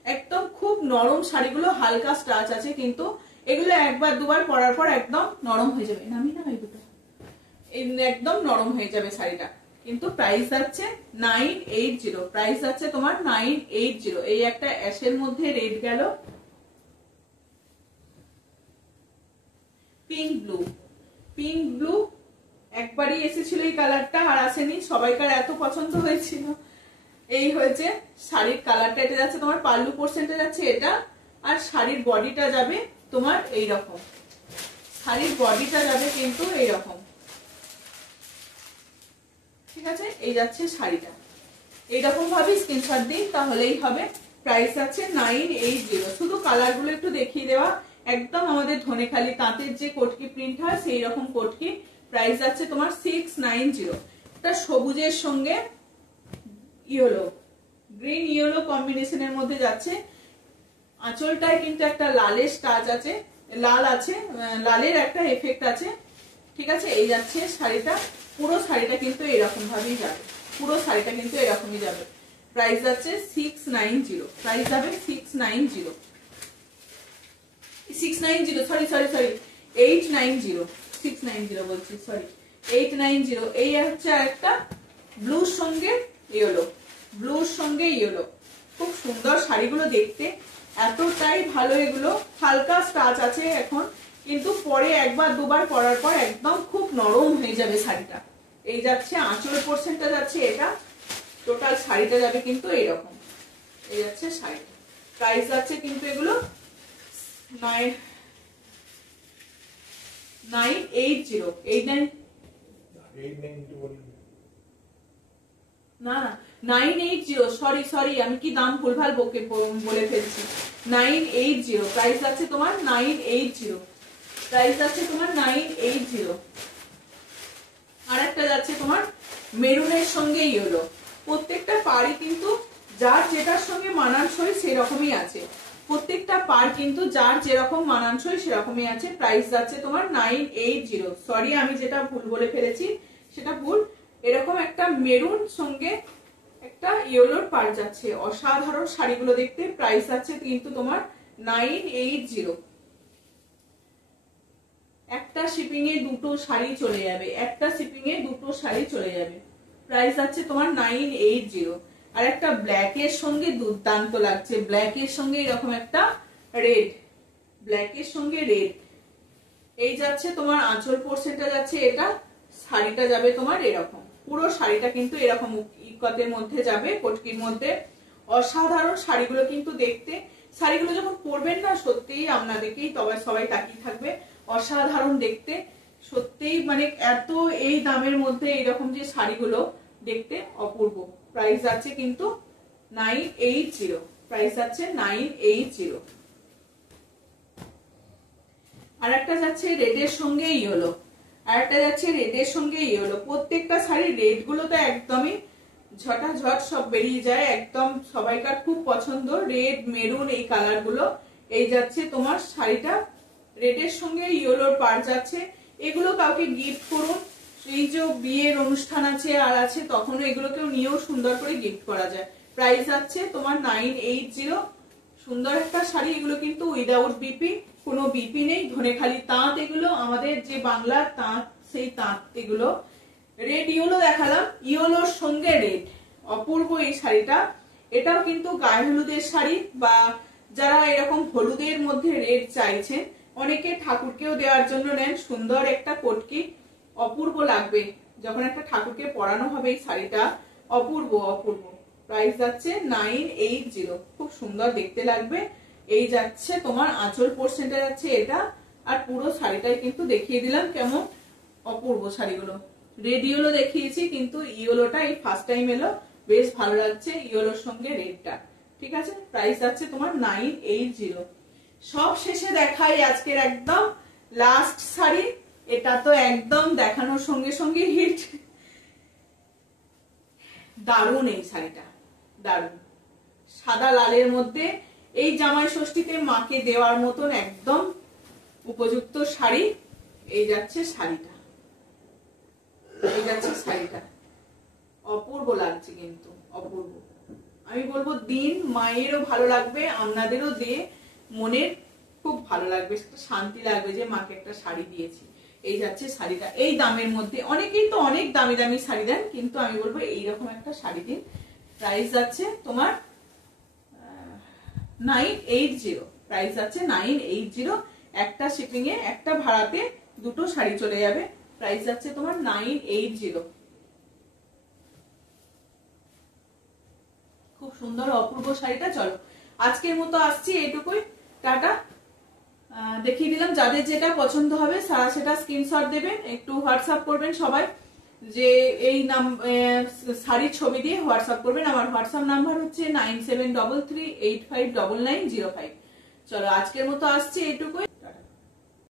একদম খুব নরম শাড়িগুলো, হালকা স্টাচ আছে কিন্তু এগুলো একবার দুবার পরার পর একদম নরম হয়ে যাবে। নামি না এই দুটো একদম নরম হয়ে যাবে শাড়িটা। কিন্তু প্রাইস যাচ্ছে 980, প্রাইস যাচ্ছে তোমার 980। এই একটা অ্যাশের মধ্যে রেড গেল, পিঙ্ক ব্লু, পিঙ্ক ব্লু একবারই এসেছিল এই কালারটা, আর আসেনি। সবাইকার এত পছন্দ হয়েছিল। এই হয়েছে শাড়ির কালারটা। এটা যাচ্ছে তোমার পাল্লু পোর্শনটা যাচ্ছে এটা, আর শাড়ির বডিটা যাবে তোমার এই রকম। শাড়ির বডিটা যাবে কিন্তু এই রকম, ঠিক আছে। এই যাচ্ছে শাড়িটা, এইরকম ভাবে স্ক্রিনশট দিন তাহলেই হবে। প্রাইস যাচ্ছে 980। শুধু কালার গুলো একটু দেখিয়ে দেওয়া, একদম আমাদের ধনেখালি তাঁতের যে কটকি প্রিন্ট হয় সেই রকম কটকি। প্রাইস যাচ্ছে তোমার 690। এটা সবুজের সঙ্গে ইয়েলো, গ্রিন ইয়েলো কম্বিনেশনের মধ্যে যাচ্ছে। আঁচলটায় কিন্তু একটা লালের টাচ আছে, লাল আছে, লালের একটা এফেক্ট আছে, ঠিক আছে। এই যাচ্ছে শাড়িটা, পুরো শাড়িটা কিন্তু এরকম ভাবেই যাবে, পুরো শাড়িটা কিন্তু এরকমই যাবে। প্রাইস যাচ্ছে 690, প্রাইস যাবে 690, 690, সরি 890, 690 বলছি, সরি 890। এই হচ্ছে একটা ব্লুর সঙ্গে ইয়েলো, ব্লুর সঙ্গে ইয়েলো। খুব সুন্দর শাড়িগুলো দেখতে, এতটাই ভালো। এগুলো হালকা স্টাচ আছে এখন, কিন্তু পরে একবার দুবার পরার পর একদম খুব নরম হয়ে যাবে শাড়িটা। এই যাচ্ছে আঁচল পোর্শনটা যাচ্ছে এটা, টোটাল শাড়িটা যাবে কিন্তু এইরকম। এই যাচ্ছে শাড়িটা, প্রাইস যাচ্ছে কিন্তু এগুলো 980, না 980, সরি আমি কি দাম ভুলভাল বলে ফেলছি। 980 প্রাইস আছে তোমার, 980 প্রাইস আছে তোমার 980। আর একটা যাচ্ছে তোমার মেরুনের সঙ্গে ইয়েলো। প্রত্যেকটা পাড়ই কিন্তু যার যেটার সঙ্গে মানানসই সেরকমই আছে, প্রত্যেকটা পার কিন্তু যার যেরকম মানানসই সেরকমই আছে। প্রাইস যাচ্ছে তোমার 980। সরি আমি যেটা ভুল বলে ফেলেছি সেটা ভুল। এরকম একটা মেরুন সঙ্গে একটা ইয়েলোর পার যাচ্ছে, অসাধারণ শাড়িগুলো দেখতে। প্রাইস আছে কিন্তু তোমার 980। একটা শিপিং এ দুটো শাড়ি চলে যাবে, একটা শিপিং এ দুটো শাড়ি চলে যাবে। প্রাইস আছে তোমার 980। আর একটা ব্ল্যাক এর সঙ্গে দুর্দান্ত লাগছে, ব্ল্যাক এর সঙ্গে এরকম একটা রেড, ব্ল্যাক এর সঙ্গে রেড। এই যাচ্ছে তোমার আঁচল পোর্শনটা যাচ্ছে এটা, শাড়িটা যাবে তোমার এরকম, পুরো শাড়িটা কিন্তু এরকম ইকতের মধ্যে যাবে, কটকির মধ্যে। অসাধারণ শাড়িগুলো কিন্তু দেখতে, শাড়িগুলো যখন পরবেন না সত্যিই আপনাদেরকেই তবে সবাই তাকিয়ে থাকবে। অসাধারণ দেখতে সত্যিই, মানে এত এই দামের মধ্যে এইরকম যে শাড়িগুলো দেখতে অপূর্ব। প্রাইস আছে কিন্তু 980, প্রাইস আছে 980। আর একটা যাচ্ছে রেডের সঙ্গে ইয়েলো, আর একটা যাচ্ছে রেডের সঙ্গে ইয়েলো। প্রত্যেকটা শাড়ির রেড গুলো তো একদমই ঝটাঝট সব বেরিয়ে যায়, একদম সবাইকার খুব পছন্দ রেড মেরুন এই কালার গুলো। এই যাচ্ছে তোমার শাড়িটা, রেডের সঙ্গে ইয়েলোর পার যাচ্ছে। এগুলো কাউকে গিফট করুন, এই যে বিয়ের অনুষ্ঠান আছে আর আছে তখন এগুলোকেও নিয়েও সুন্দর করে গিফট করা যায়। প্রাইস আছে তোমার 980। সুন্দর একটা শাড়ি, এগুলো কিন্তু উইদাউট বিপি, কোনো বিপি নেই, ধনেখালি তাঁত। এগুলো আমাদের যে বাংলার তাঁত, সেই তাঁত এগুলো। রেড ইয়েলো দেখালাম, ইয়েলোর সঙ্গে রেড, অপূর্ব এই শাড়িটা। এটাও কিন্তু গায়ে হলুদের শাড়ি, বা যারা এরকম হলুদের মধ্যে রেড চাইছেন, অনেকে ঠাকুরকেও দেওয়ার জন্য নেন। সুন্দর একটা কটকি, অপূর্ব লাগবে যখন একটা ঠাকুরকে পরানো হবে এই শাড়িটা, অপূর্ব অপূর্ব। প্রাইস যাচ্ছে 980, খুব সুন্দর দেখতে লাগবে। এই যাচ্ছে তোমার আঁচল পোর্শনটা যাচ্ছে এটা, আর পুরো শাড়িটাই কিন্তু দেখিয়ে দিলাম কেমন অপূর্ব শাড়িগুলো। রেড ইয়েলো দেখিয়েছি, কিন্তু ইয়েলোটা এই ফার্স্ট টাইম এলো, বেশ ভালো লাগছে ইয়েলোর সঙ্গে রেডটা। ঠিক আছে, প্রাইস আছে তোমার 980। সব শেষে দেখাই আজকের একদম লাস্ট শাড়ি। এটা তো একদম দেখানোর সঙ্গে সঙ্গে হিট। দারুণ এই শাড়িটা, দারুণ সাদা লালের মধ্যে এই জামাই ষষ্ঠীতে মাকে দেওয়ার মতন একদম উপযুক্ত শাড়ি। এই যাচ্ছে শাড়িটা, এই যাচ্ছে শাড়িটা, অপূর্ব লাগছে কিন্তু অপূর্ব। আমি বলবো দিন মায়েরও ভালো লাগবে, আপনাদেরও দিয়ে মনের খুব ভালো লাগবে, শান্তি লাগবে যে মাকে একটা শাড়ি দিয়েছি। এই যাচ্ছে শাড়িটা এই দামের মধ্যে। অনেকেই তো অনেক দামি দামি শাড়ি দেন, কিন্তু আমি বলবো এইরকম একটা শাড়ি দিন। প্রাইস যাচ্ছে তোমার 980। প্রাইস যাচ্ছে 980। একটা শিপিং এ, একটা ভাড়াতে দুটো শাড়ি চলে যাবে। প্রাইস যাচ্ছে তোমার 980। খুব সুন্দর অপূর্ব শাড়িটা। চলো আজকের মতো আসছি এইটুকুই, টাটা। দেখিয়ে দিলাম, যাদের যেটা পছন্দ হবে সেটা স্ক্রিনশট দেবেন, একটু হোয়াটসঅ্যাপ করবেন সবাই, যে এই শাড়ির ছবি দিয়ে হোয়াটসঅ্যাপ করবেন। আমার হোয়াটসঅ্যাপ নাম্বার হচ্ছে 9733859905। চলো আজকের মতো আসছি এইটুকুই।